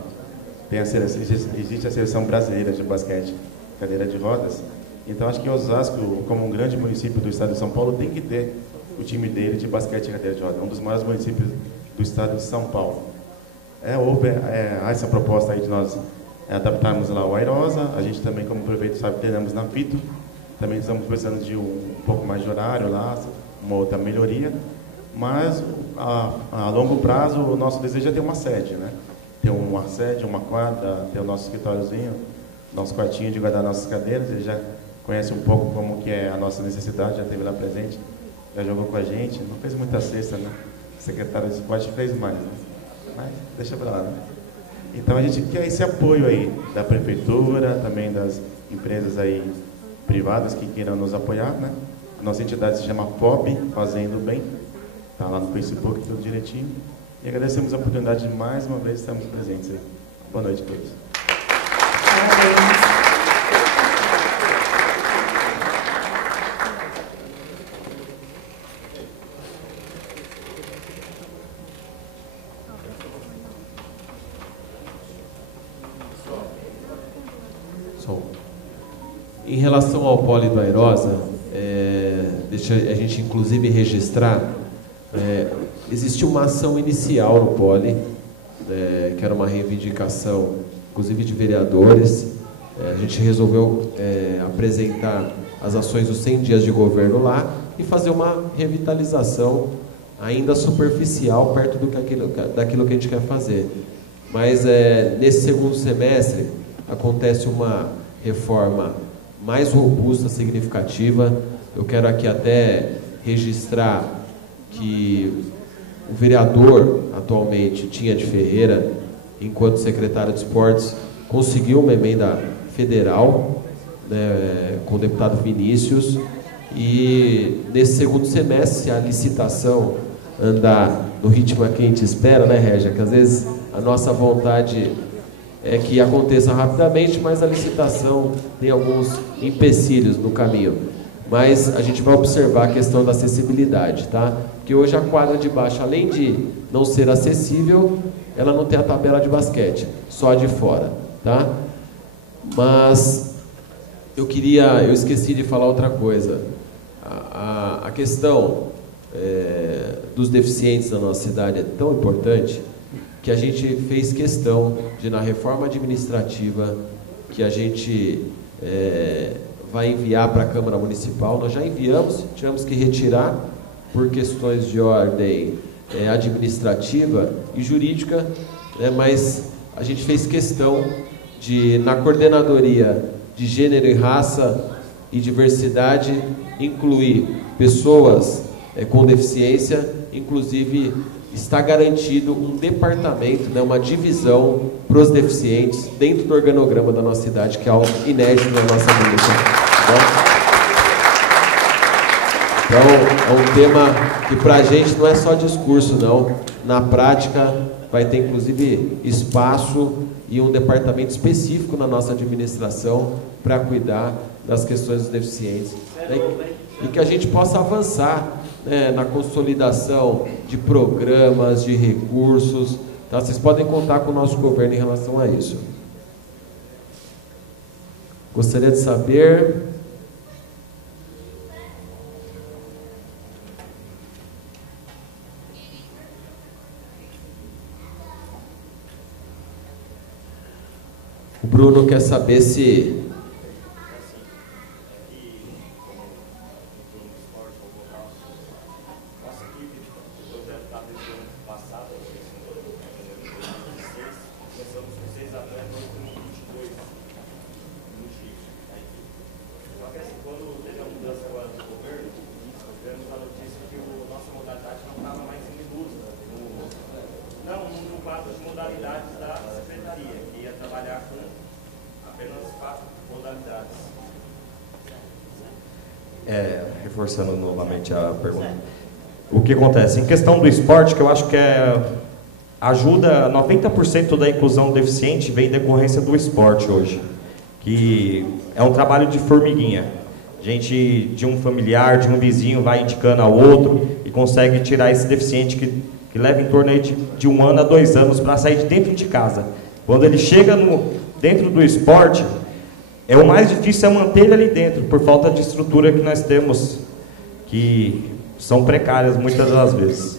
Existe a seleção brasileira de basquete, cadeira de rodas. Então acho que Osasco, como um grande município do estado de São Paulo, tem que ter o time dele de basquete e cadeira de rodas, um dos maiores municípios do estado de São Paulo. Houve essa proposta aí de nós adaptarmos lá o Airosa. A gente também, como o prefeito sabe, treinamos na Fito. Também estamos precisando de um pouco mais de horário lá, uma outra melhoria. mas a longo prazo o nosso desejo é ter uma sede, né? Ter uma sede, uma quadra, ter o nosso escritóriozinho, nosso quartinho de guardar nossas cadeiras. Ele já conhece um pouco como que é a nossa necessidade, já esteve lá presente, já jogou com a gente, não fez muita cesta, né? O secretário de esporte fez mais, né? Mas deixa pra lá, né? Então a gente quer esse apoio aí da prefeitura, também das empresas aí privadas que queiram nos apoiar, né? Nossa entidade se chama FOB, Fazendo Bem, está lá no Facebook, tudo direitinho. E agradecemos a oportunidade de mais uma vez estarmos presentes aí. Boa noite a todos. Em relação ao poli do Airosa, deixa a gente inclusive registrar, existiu uma ação inicial no poli, que era uma reivindicação, inclusive de vereadores. A gente resolveu apresentar as ações dos 100 dias de governo lá e fazer uma revitalização ainda superficial perto daquilo que a gente quer fazer. Mas nesse segundo semestre acontece uma reforma mais robusta, significativa. Eu quero aqui até registrar que o vereador, atualmente, Tinha de Ferreira, enquanto secretário de esportes, conseguiu uma emenda federal, né, com o deputado Vinícius, e nesse segundo semestre, se a licitação andar no ritmo que a gente espera, né, Régia? Que às vezes a nossa vontade é que aconteça rapidamente, mas a licitação tem alguns empecilhos no caminho. Mas a gente vai observar a questão da acessibilidade, tá? Porque hoje a quadra de baixo, além de não ser acessível, ela não tem a tabela de basquete, só a de fora, tá? Mas eu esqueci de falar outra coisa. A questão dos deficientes na nossa cidade é tão importante que a gente fez questão de, na reforma administrativa que a gente vai enviar para a Câmara Municipal, nós já enviamos, tivemos que retirar por questões de ordem administrativa e jurídica, né, mas a gente fez questão de, na coordenadoria de gênero e raça e diversidade, incluir pessoas com deficiência, inclusive está garantido um departamento, né, uma divisão para os deficientes dentro do organograma da nossa cidade, que é algo inédito na nossa vida. Então, é um tema que para a gente não é só discurso, não. Na prática, vai ter inclusive espaço e um departamento específico na nossa administração para cuidar das questões dos deficientes. E que a gente possa avançar, né, na consolidação de programas, de recursos, tá? Vocês podem contar com o nosso governo em relação a isso. Gostaria de saber... O Bruno quer saber se... Reforçando novamente a pergunta. O que acontece? Em questão do esporte, que eu acho que ajuda 90% da inclusão deficiente vem em decorrência do esporte hoje, que é um trabalho de formiguinha. Gente de um familiar, de um vizinho vai indicando ao outro e consegue tirar esse deficiente que leva em torno aí de 1 ano a 2 anos para sair de dentro de casa. Quando ele chega dentro do esporte, o mais difícil é manter ele ali dentro, por falta de estrutura que nós temos, que são precárias muitas das vezes.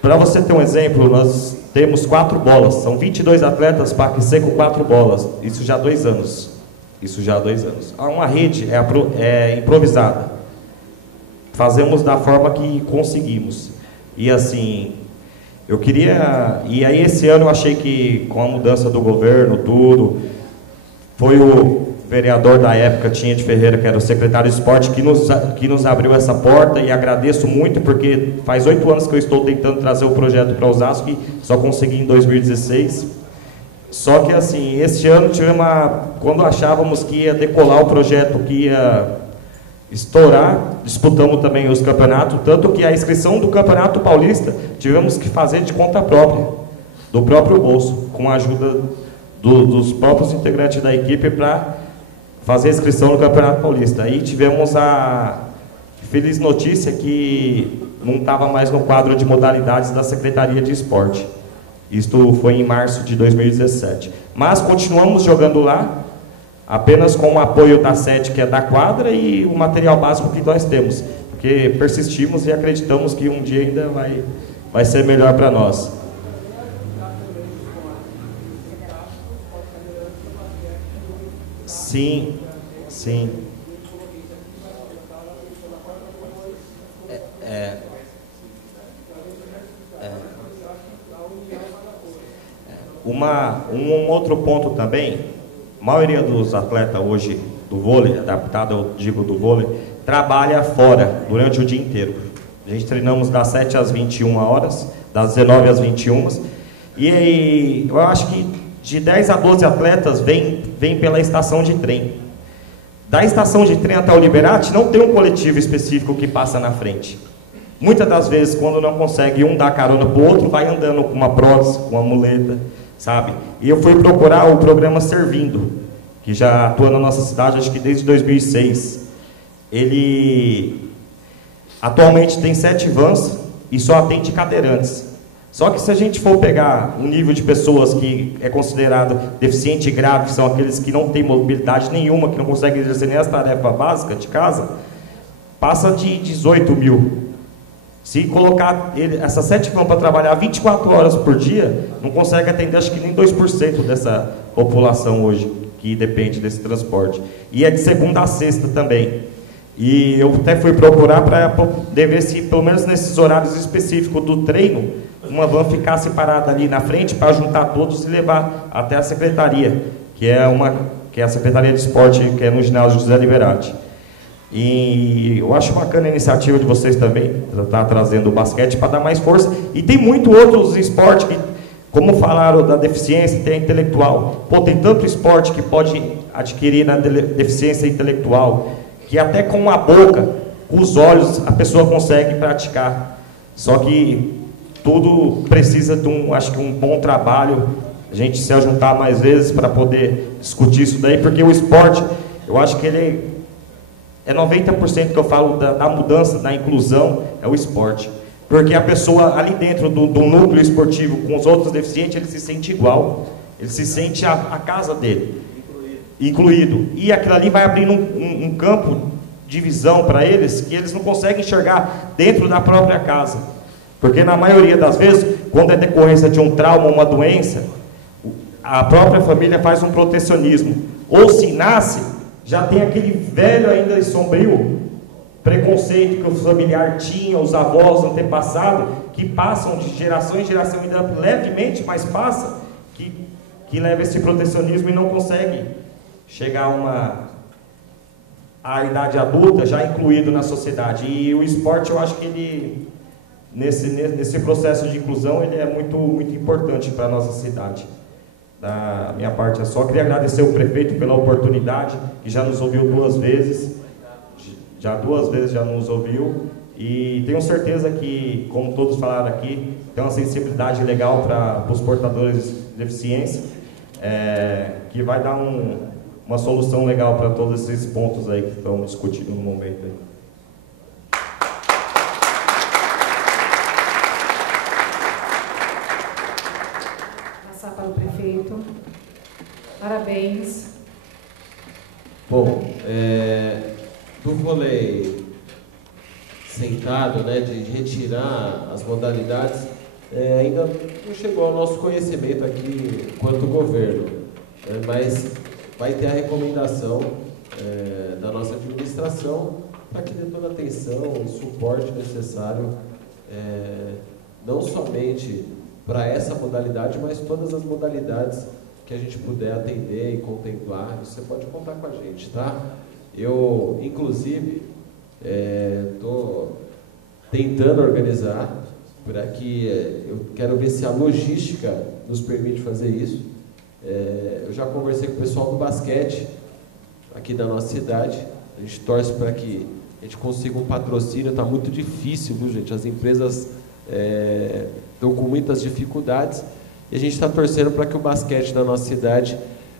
Para você ter um exemplo, nós temos 4 bolas, são 22 atletas para aquecer com 4 bolas, isso já há 2 anos. Uma rede é improvisada, fazemos da forma que conseguimos. E assim, eu queria... E aí esse ano eu achei que com a mudança do governo, tudo, foi o vereador da época, Tinha de Ferreira, que era o secretário de esporte, que nos abriu essa porta, e agradeço muito, porque faz 8 anos que eu estou tentando trazer o projeto para Osasco e só consegui em 2016. Só que assim, este ano tivemos quando achávamos que ia decolar o projeto, que ia estourar, disputamos também os campeonatos, tanto que a inscrição do Campeonato Paulista tivemos que fazer de conta própria, do próprio bolso, com a ajuda dos próprios integrantes da equipe para fazer a inscrição no Campeonato Paulista. Aí tivemos a feliz notícia que não estava mais no quadro de modalidades da Secretaria de Esporte. Isto foi em março de 2017. Mas continuamos jogando lá, apenas com o apoio da sede, que é da quadra, e o material básico que nós temos. Porque persistimos e acreditamos que um dia ainda vai ser melhor para nós. Sim, sim. Um outro ponto também, a maioria dos atletas hoje do vôlei, adaptado, eu digo do vôlei, trabalha fora durante o dia inteiro. A gente treinamos das 7 às 21 horas, das 19 às 21. E aí, eu acho que de 10 a 12 atletas vem pela estação de trem. Da estação de trem até o Liberate não tem um coletivo específico que passa na frente. Muitas das vezes, quando não consegue um dar carona para o outro, vai andando com uma prótese, com uma muleta, sabe? E eu fui procurar o programa Servindo, que já atua na nossa cidade, acho que desde 2006. Ele atualmente tem 7 vans e só atende cadeirantes. Só que se a gente for pegar um nível de pessoas que é considerado deficiente grave, que são aqueles que não têm mobilidade nenhuma, que não conseguem exercer nem as tarefas básicas de casa, passa de 18 mil. Se colocar essas 7 vans para trabalhar 24 horas por dia, não consegue atender acho que nem 2% dessa população hoje, que depende desse transporte. E é de segunda a sexta também. E eu até fui procurar para poder ver se, pelo menos nesses horários específicos do treino, uma van ficasse parada ali na frente para juntar todos e levar até a secretaria, que é a Secretaria de Esporte, que é no ginásio José Liberati. E eu acho bacana a iniciativa de vocês também, estar trazendo o basquete para dar mais força. E tem muito outros esportes que, como falaram da deficiência, tem a intelectual. Pô, tem tanto esporte que pode adquirir na deficiência intelectual, que até com a boca, com os olhos, a pessoa consegue praticar. Só que tudo precisa de acho que um bom trabalho, a gente se ajuntar mais vezes para poder discutir isso daí, porque o esporte, eu acho que ele é 90% que eu falo da mudança, da inclusão, é o esporte. Porque a pessoa ali dentro do núcleo esportivo com os outros deficientes, ele se sente igual, ele se sente a casa dele, incluído. E aquilo ali vai abrindo um campo de visão para eles, que eles não conseguem enxergar dentro da própria casa. Porque na maioria das vezes, quando é decorrência de um trauma ou uma doença, a própria família faz um protecionismo. Ou se nasce, já tem aquele velho ainda e sombrio preconceito que o familiar tinha, os avós antepassados, que passam de geração em geração, ainda levemente, mas passa, que leva esse protecionismo e não consegue chegar à idade adulta já incluído na sociedade. E o esporte, eu acho que ele, nesse processo de inclusão, ele é muito, muito importante para a nossa cidade. Da minha parte é só. Queria agradecer o prefeito pela oportunidade, que já nos ouviu 2 vezes, já 2 vezes já nos ouviu, e tenho certeza que, como todos falaram aqui, tem uma sensibilidade legal para os portadores de deficiência, que vai dar uma solução legal para todos esses pontos aí que estão discutindo no momento aí. Passar para o prefeito. Parabéns. Bom, do vôlei sentado, né, de retirar as modalidades, ainda não chegou ao nosso conhecimento aqui quanto governo, mas vai ter a recomendação da nossa administração para que dê toda a atenção, o suporte necessário não somente para essa modalidade, mas todas as modalidades que a gente puder atender e contemplar, você pode contar com a gente, tá? Eu, inclusive, estou tentando organizar para que eu quero ver se a logística nos permite fazer isso. Eu já conversei com o pessoal do basquete aqui da nossa cidade. A gente torce para que a gente consiga um patrocínio. Está muito difícil, viu, gente? As empresas estão com muitas dificuldades e a gente está torcendo para que o basquete da nossa cidade,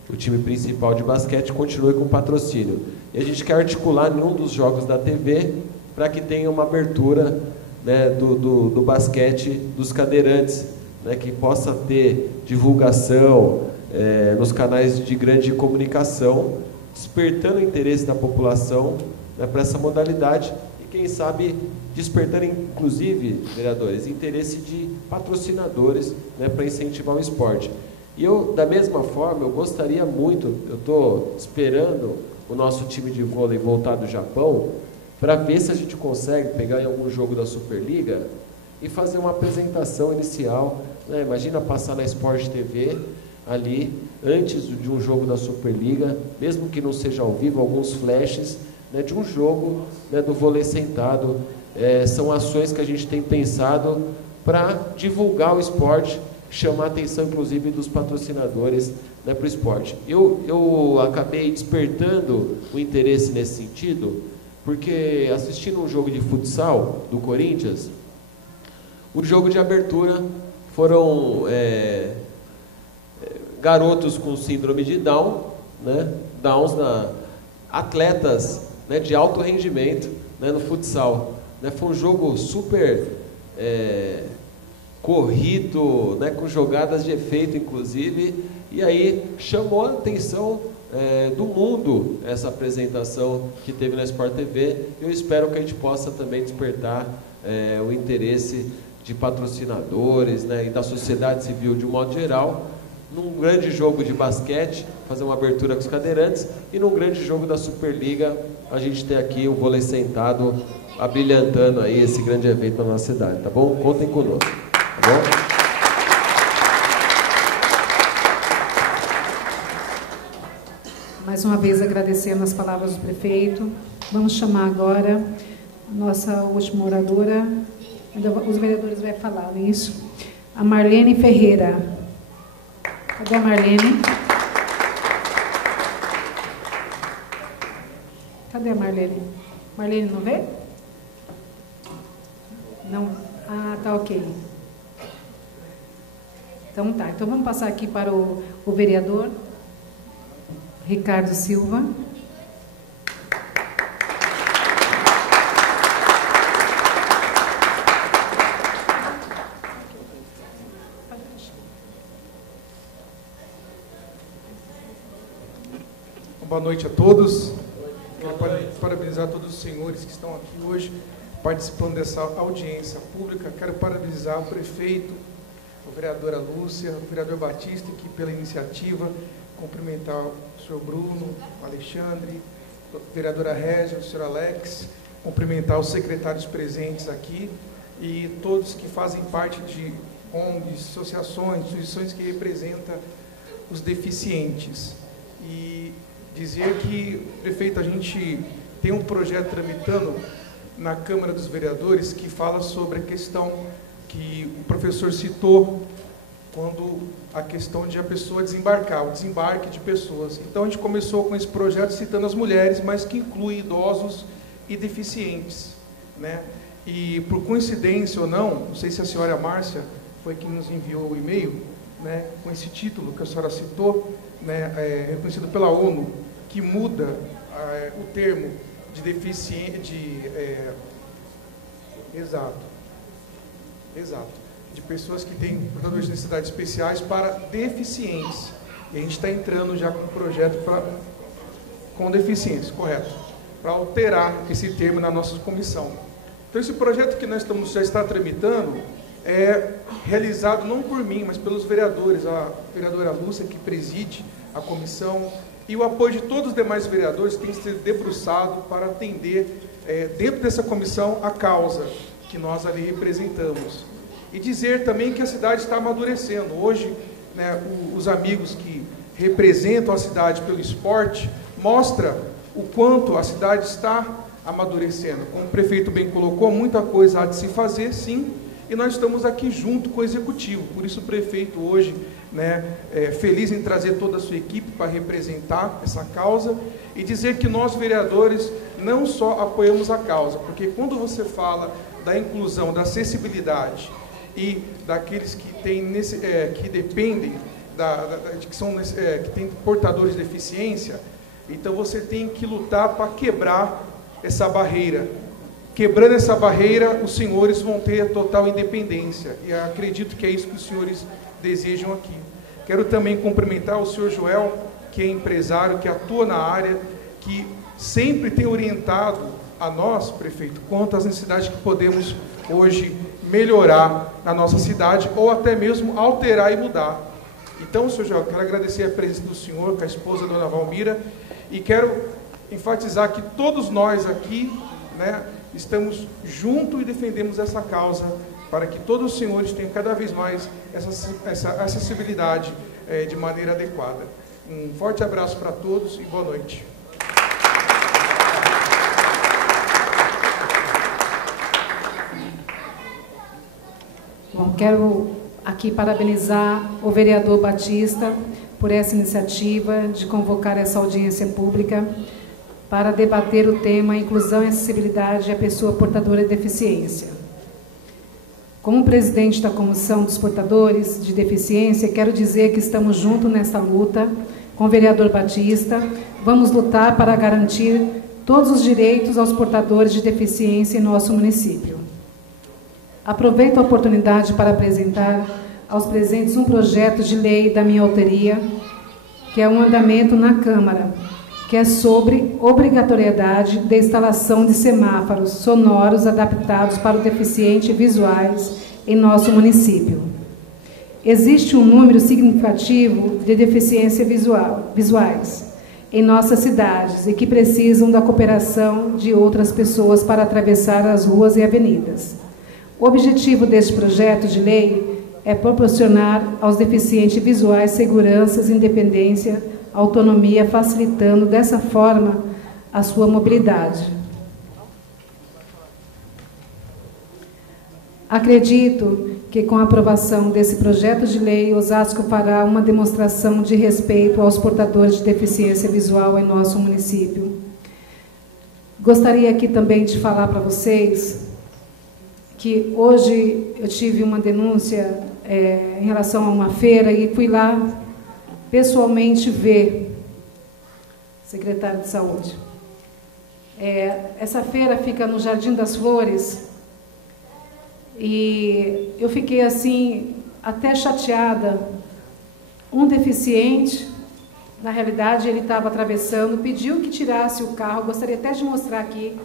o time principal de basquete, continue com patrocínio. E a gente quer articular em um dos jogos da TV para que tenha uma abertura, né, do basquete dos cadeirantes, né, que possa ter divulgação nos canais de grande comunicação, despertando o interesse da população, né, para essa modalidade e, quem sabe, despertando, inclusive, vereadores, interesse de patrocinadores, né, para incentivar o esporte. E eu, da mesma forma, eu gostaria muito, eu estou esperando o nosso time de vôlei voltar do Japão, para ver se a gente consegue pegar em algum jogo da Superliga e fazer uma apresentação inicial, né? Imagina passar na Sport TV ali, antes de um jogo da Superliga, mesmo que não seja ao vivo, alguns flashes, né, de um jogo, né, do vôlei sentado. São ações que a gente tem pensado para divulgar o esporte, chamar a atenção, inclusive, dos patrocinadores, né, para o esporte. Eu acabei despertando o interesse nesse sentido, porque assistindo um jogo de futsal do Corinthians, o jogo de abertura foram garotos com síndrome de Down, né, atletas, né, de alto rendimento, né, no futsal. Né, foi um jogo super corrido, né, com jogadas de efeito, inclusive, e aí chamou a atenção do mundo essa apresentação que teve na Sport TV. Eu espero que a gente possa também despertar o interesse de patrocinadores, né, e da sociedade civil de um modo geral, num grande jogo de basquete, fazer uma abertura com os cadeirantes, e num grande jogo da Superliga, a gente tem aqui o vôlei sentado abrilhantando aí esse grande evento na nossa cidade, tá bom? Contem conosco, tá bom? Mais uma vez agradecendo as palavras do prefeito. Vamos chamar agora a nossa última oradora. Os vereadores vão falar, não é isso? A Marlene Ferreira. Cadê a Marlene? Cadê a Marlene? Marlene não vê? Não? Ah, tá ok. Então tá. Então vamos passar aqui para o vereador Ricardo Silva. Boa noite a todos. Quero parabenizar todos os senhores que estão aqui hoje participando dessa audiência pública. Quero parabenizar o prefeito, a vereadora Lúcia, o vereador Batista, que pela iniciativa, cumprimentar o senhor Bruno, o Alexandre, a vereadora Régia, o senhor Alex, cumprimentar os secretários presentes aqui e todos que fazem parte de ONGs, associações, instituições que representam os deficientes. E dizer que, prefeito, a gente tem um projeto tramitando na Câmara dos Vereadores que fala sobre a questão que o professor citou, quando a questão de a pessoa desembarcar, o desembarque de pessoas. Então a gente começou com esse projeto citando as mulheres, mas que inclui idosos e deficientes, né? E por coincidência ou não sei se a senhora Márcia foi quem nos enviou o e-mail, né, com esse título que a senhora citou, né, reconhecido pela ONU, que muda o termo de deficiente, exato, de pessoas que têm portadores de necessidades especiais para deficientes. E a gente está entrando já com um projeto com deficiência, correto, para alterar esse termo na nossa comissão. Então esse projeto que nós já está tramitando é realizado não por mim, mas pelos vereadores, a vereadora Lúcia, que preside a comissão, e o apoio de todos os demais vereadores que tem sido debruçado para atender, dentro dessa comissão, a causa que nós ali representamos. E dizer também que a cidade está amadurecendo. Hoje, né, os amigos que representam a cidade pelo esporte mostra o quanto a cidade está amadurecendo. Como o prefeito bem colocou, muita coisa há de se fazer, sim, e nós estamos aqui junto com o executivo. Por isso o prefeito hoje, né, feliz em trazer toda a sua equipe para representar essa causa e dizer que nós, vereadores, não só apoiamos a causa, porque quando você fala da inclusão, da acessibilidade e daqueles que têm que dependem que têm portadores de deficiência, então você tem que lutar para quebrar essa barreira. Quebrando essa barreira, os senhores vão ter a total independência. E acredito que é isso que os senhores desejam aqui. Quero também cumprimentar o senhor Joel, que é empresário, que atua na área, que sempre tem orientado a nós, prefeito, quanto às necessidades que podemos hoje melhorar na nossa cidade, ou até mesmo alterar e mudar. Então, senhor Joel, quero agradecer a presença do senhor, com a esposa, dona Valmira, e quero enfatizar que todos nós aqui, né, estamos juntos e defendemos essa causa para que todos os senhores tenham cada vez mais essa acessibilidade de maneira adequada. Um forte abraço para todos e boa noite. Bom, quero aqui parabenizar o vereador Batista por essa iniciativa de convocar essa audiência pública para debater o tema Inclusão e Acessibilidade à Pessoa Portadora de Deficiência. Como presidente da Comissão dos Portadores de Deficiência, quero dizer que estamos juntos nessa luta com o vereador Batista. Vamos lutar para garantir todos os direitos aos portadores de deficiência em nosso município. Aproveito a oportunidade para apresentar aos presentes um projeto de lei da minha autoria, que é um andamento na Câmara, que é sobre obrigatoriedade da instalação de semáforos sonoros adaptados para os deficientes visuais em nosso município. Existe um número significativo de deficiências visuais em nossas cidades e que precisam da cooperação de outras pessoas para atravessar as ruas e avenidas. O objetivo deste projeto de lei é proporcionar aos deficientes visuais segurança, independência, autonomia, facilitando dessa forma a sua mobilidade. Acredito que com a aprovação desse projeto de lei, Osasco fará uma demonstração de respeito aos portadores de deficiência visual em nosso município. Gostaria aqui também de falar para vocês que hoje eu tive uma denúncia em relação a uma feira e fui lá pessoalmente ver secretário de saúde. Essa feira fica no Jardim das Flores e eu fiquei assim até chateada. Um deficiente, na realidade ele estava atravessando, pediu que tirasse o carro, gostaria até de mostrar aqui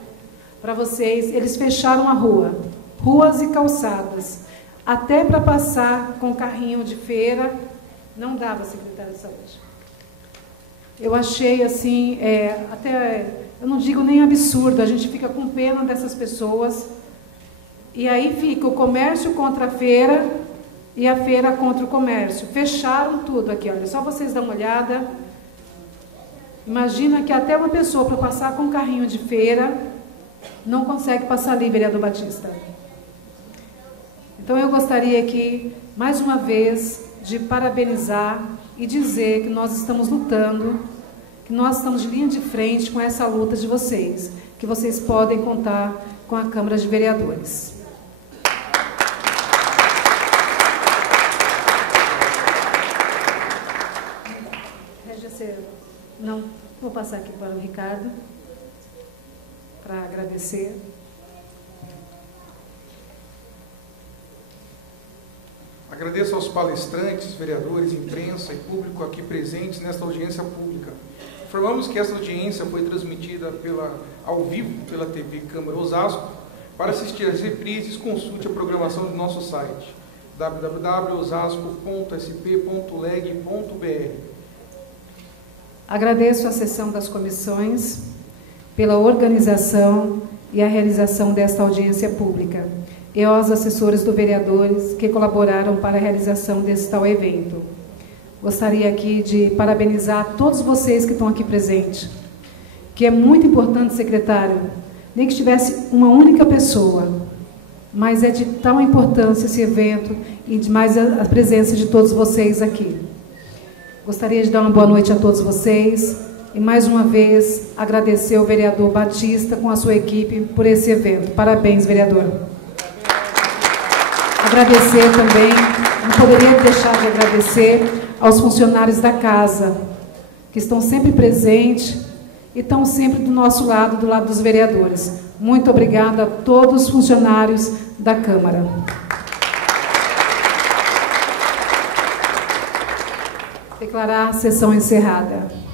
para vocês. Eles fecharam a rua, ruas e calçadas, até para passar com carrinho de feira. Não dava, secretário de saúde. Eu achei assim, até, eu não digo nem absurdo, a gente fica com pena dessas pessoas. E aí fica o comércio contra a feira e a feira contra o comércio. Fecharam tudo aqui, olha, só vocês dão uma olhada. Imagina que até uma pessoa para passar com um carrinho de feira não consegue passar ali, vereador Batista. Então eu gostaria aqui, mais uma vez, de parabenizar e dizer que nós estamos lutando, que nós estamos de linha de frente com essa luta de vocês, que vocês podem contar com a Câmara de Vereadores. Não, vou passar aqui para o Ricardo, para agradecer. Agradeço aos palestrantes, vereadores, imprensa e público aqui presentes nesta audiência pública. Informamos que esta audiência foi transmitida ao vivo pela TV Câmara Osasco. Para assistir às reprises, consulte a programação do nosso site www.osasco.sp.leg.br. Agradeço a sessão das comissões pela organização e a realização desta audiência pública. e aos assessores do vereadores que colaboraram para a realização desse tal evento. Gostaria aqui de parabenizar todos vocês que estão aqui presentes, que é muito importante, secretário, nem que tivesse uma única pessoa, mas é de tal importância esse evento e de mais a presença de todos vocês aqui. Gostaria de dar uma boa noite a todos vocês e, mais uma vez, agradecer ao vereador Batista com a sua equipe por esse evento. Parabéns, vereador. Agradecer também, não poderia deixar de agradecer aos funcionários da casa, que estão sempre presentes e estão sempre do nosso lado, do lado dos vereadores. Muito obrigada a todos os funcionários da Câmara. Declarar a sessão encerrada.